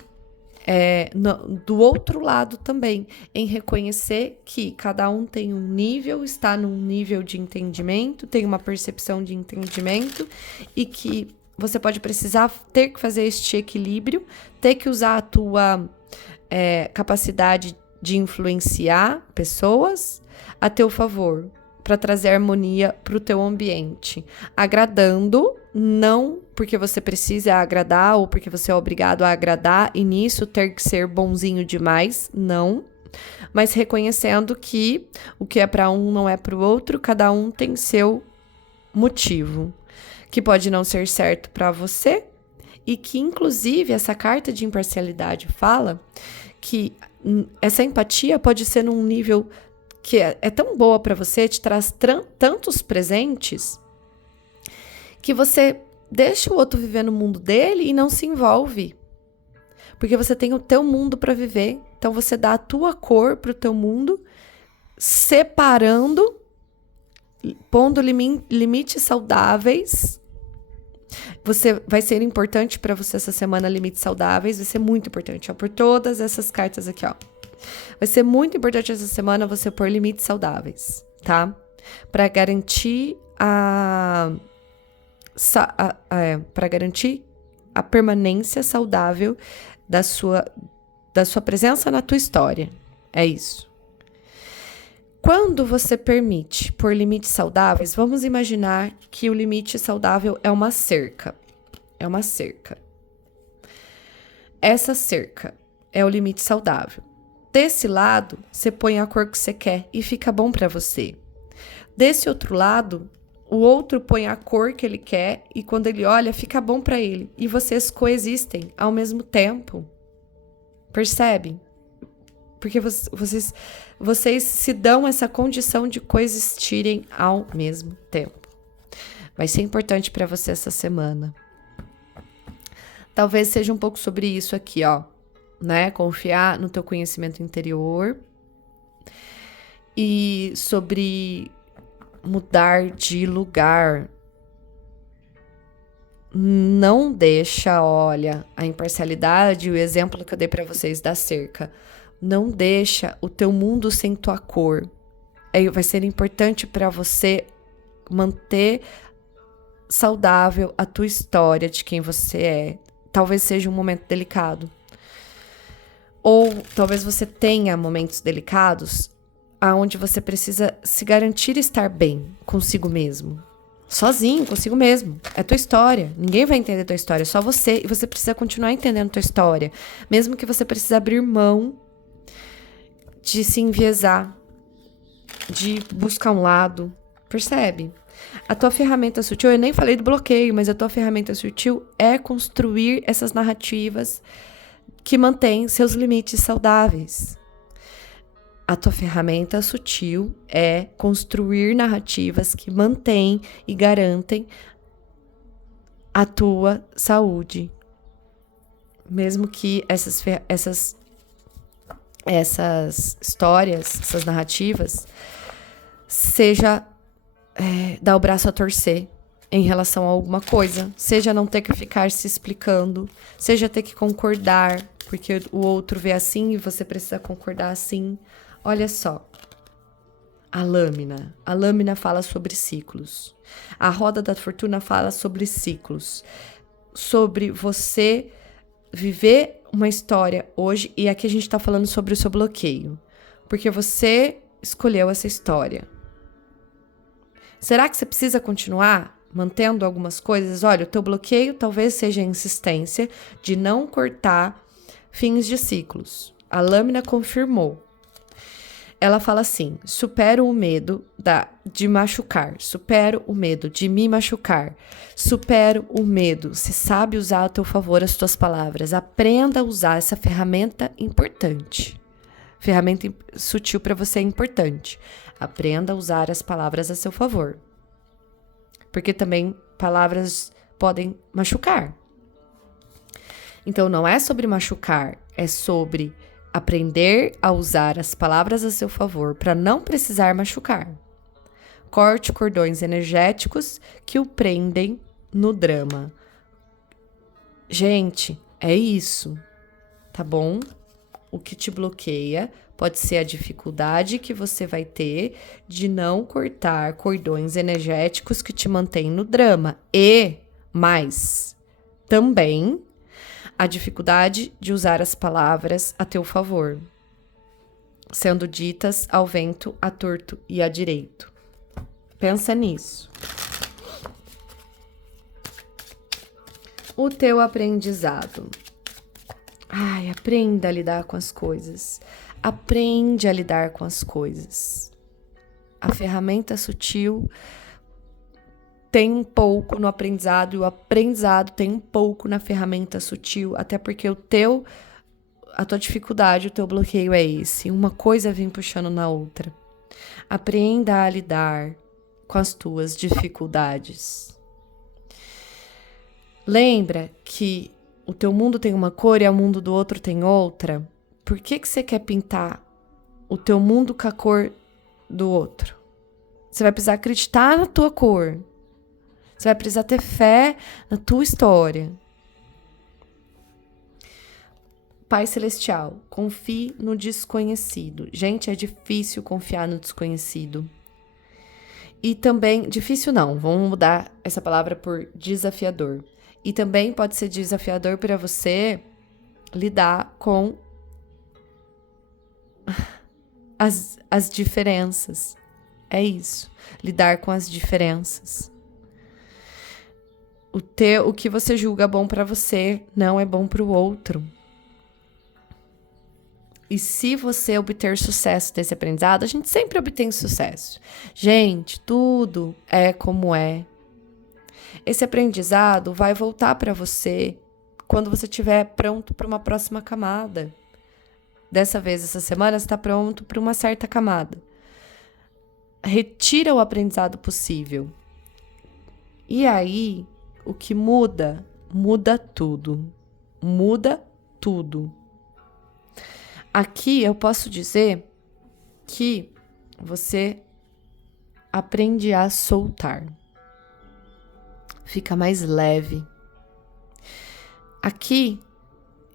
Do outro lado também, em reconhecer que cada um tem um nível, está num nível de entendimento, tem uma percepção de entendimento e que você pode precisar ter que fazer este equilíbrio, ter que usar a tua capacidade de influenciar pessoas a teu favor, para trazer harmonia para o teu ambiente, agradando, não porque você precisa agradar ou porque você é obrigado a agradar e nisso ter que ser bonzinho demais, não, mas reconhecendo que o que é para um não é para o outro, cada um tem seu motivo, que pode não ser certo para você e que inclusive essa carta de imparcialidade fala que essa empatia pode ser num nível que é tão boa para você, te traz tantos presentes, que você deixa o outro viver no mundo dele e não se envolve. Porque você tem o teu mundo para viver. Então você dá a tua cor pro teu mundo, separando, pondo limites saudáveis. Vai ser importante para você essa semana, limites saudáveis, vai ser muito importante, ó, por todas essas cartas aqui, ó. Vai ser muito importante essa semana você pôr limites saudáveis, tá? Para garantir para garantir a permanência saudável da sua presença na tua história. É isso. Quando você permite pôr limites saudáveis, vamos imaginar que o limite saudável é uma cerca. É uma cerca. Essa cerca é o limite saudável. Desse lado, você põe a cor que você quer e fica bom para você. Desse outro lado, o outro põe a cor que ele quer e quando ele olha, fica bom para ele. E vocês coexistem ao mesmo tempo. Percebe? Porque vocês se dão essa condição de coexistirem ao mesmo tempo. Vai ser importante para você essa semana. Talvez seja um pouco sobre isso aqui, ó. Né? Confiar no teu conhecimento interior e sobre mudar de lugar. Não deixa, olha, a imparcialidade, o exemplo que eu dei para vocês da cerca, não deixa o teu mundo sem tua cor. Vai ser importante para você manter saudável a tua história de quem você é. Talvez seja um momento delicado. Ou talvez você tenha momentos delicados onde você precisa se garantir estar bem consigo mesmo. Sozinho, consigo mesmo. É tua história. Ninguém vai entender tua história, só você. E você precisa continuar entendendo tua história. Mesmo que você precise abrir mão de se enviesar, de buscar um lado. Percebe? A tua ferramenta sutil, eu nem falei do bloqueio, mas a tua ferramenta sutil é construir essas narrativas que mantém seus limites saudáveis. A tua ferramenta sutil é construir narrativas que mantêm e garantem a tua saúde. Mesmo que essas histórias, essas narrativas, seja dar o braço a torcer em relação a alguma coisa. Seja não ter que ficar se explicando, seja ter que concordar, porque o outro vê assim e você precisa concordar assim. Olha só, a lâmina fala sobre ciclos. A roda da fortuna fala sobre ciclos. Sobre você viver uma história hoje, e aqui a gente tá falando sobre o seu bloqueio, porque você escolheu essa história. Será que você precisa continuar mantendo algumas coisas? Olha, o teu bloqueio talvez seja a insistência de não cortar fins de ciclos. A lâmina confirmou. Ela fala assim: supero o medo de machucar, supero o medo de me machucar, supero o medo. Você sabe usar a teu favor as tuas palavras. Aprenda a usar essa ferramenta importante. ferramenta sutil para você é importante. Aprenda a usar as palavras a seu favor. Porque também palavras podem machucar. Então, não é sobre machucar, é sobre aprender a usar as palavras a seu favor para não precisar machucar. Corte cordões energéticos que o prendem no drama. Gente, é isso, tá bom? O que te bloqueia pode ser a dificuldade que você vai ter de não cortar cordões energéticos que te mantêm no drama. E mais, também a dificuldade de usar as palavras a teu favor, sendo ditas ao vento, a torto e a direito. Pensa nisso. O teu aprendizado. Ai, aprenda a lidar com as coisas. Aprende a lidar com as coisas. A ferramenta sutil tem um pouco no aprendizado e o aprendizado tem um pouco na ferramenta sutil, até porque a tua dificuldade, o teu bloqueio é esse. Uma coisa vem puxando na outra. Aprenda a lidar com as tuas dificuldades. Lembra que o teu mundo tem uma cor e o mundo do outro tem outra? Por que você quer pintar o teu mundo com a cor do outro? Você vai precisar acreditar na tua cor. Você vai precisar ter fé na tua história. Pai Celestial, confie no desconhecido. Gente, é difícil confiar no desconhecido. E também, difícil não, vamos mudar essa palavra por desafiador. E também pode ser desafiador para você lidar com as diferenças. É isso, lidar com as diferenças. O que você julga bom para você não é bom para o outro. E se você obter sucesso desse aprendizado, a gente sempre obtém sucesso. Gente, tudo é como é. Esse aprendizado vai voltar para você quando você estiver pronto para uma próxima camada. Dessa vez, essa semana, você está pronto para uma certa camada. Retira o aprendizado possível. E aí, o que muda? Muda tudo. Muda tudo. Aqui eu posso dizer que você aprende a soltar. Fica mais leve. Aqui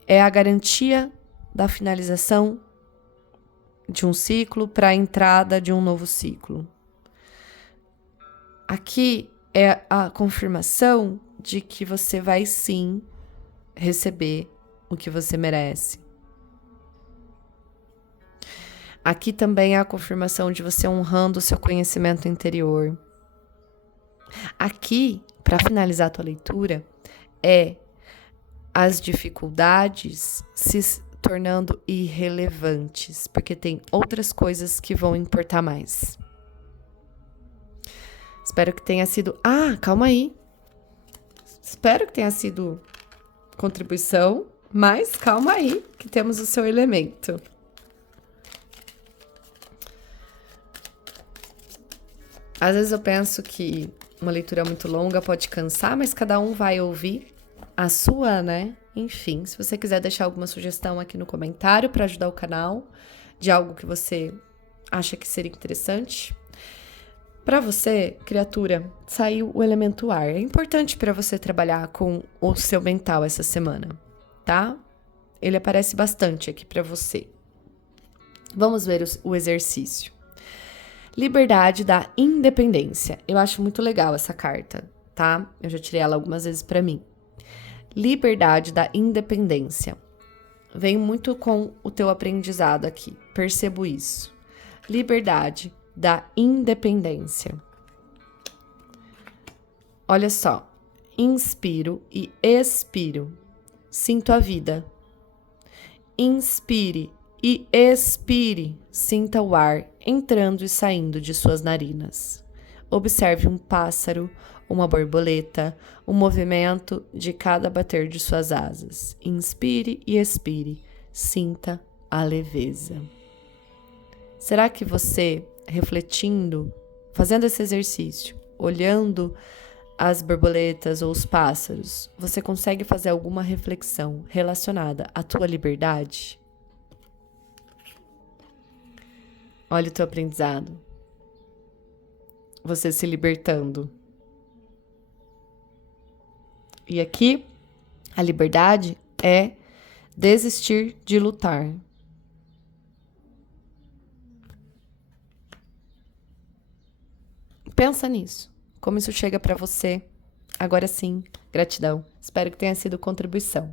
é a garantia da finalização de um ciclo para a entrada de um novo ciclo. Aqui é a confirmação de que você vai sim receber o que você merece. Aqui também é a confirmação de você honrando o seu conhecimento interior. Aqui, para finalizar a tua leitura, é as dificuldades se tornando irrelevantes, porque tem outras coisas que vão importar mais. Espero que tenha sido... calma aí. Espero que tenha sido contribuição, mas calma aí, que temos o seu elemento. Às vezes eu penso que uma leitura muito longa pode cansar, mas cada um vai ouvir a sua, né? Enfim, se você quiser deixar alguma sugestão aqui no comentário para ajudar o canal, de algo que você acha que seria interessante. Para você, criatura, saiu o elemento ar. É importante para você trabalhar com o seu mental essa semana, tá? Ele aparece bastante aqui para você. Vamos ver o exercício. Liberdade da independência. Eu acho muito legal essa carta, tá? Eu já tirei ela algumas vezes para mim. Liberdade da independência. Vem muito com o teu aprendizado aqui. Percebo isso. Liberdade da independência. Olha só. Inspiro e expiro. Sinto a vida. Inspire e expire. Sinta o ar entrando e saindo de suas narinas. Observe um pássaro, uma borboleta, o movimento de cada bater de suas asas. Inspire e expire. Sinta a leveza. Será que você, refletindo, fazendo esse exercício, olhando as borboletas ou os pássaros, você consegue fazer alguma reflexão relacionada à tua liberdade? Olha o teu aprendizado. Você se libertando. E aqui, a liberdade é desistir de lutar. Pensa nisso. Como isso chega para você. Agora sim, gratidão. Espero que tenha sido contribuição.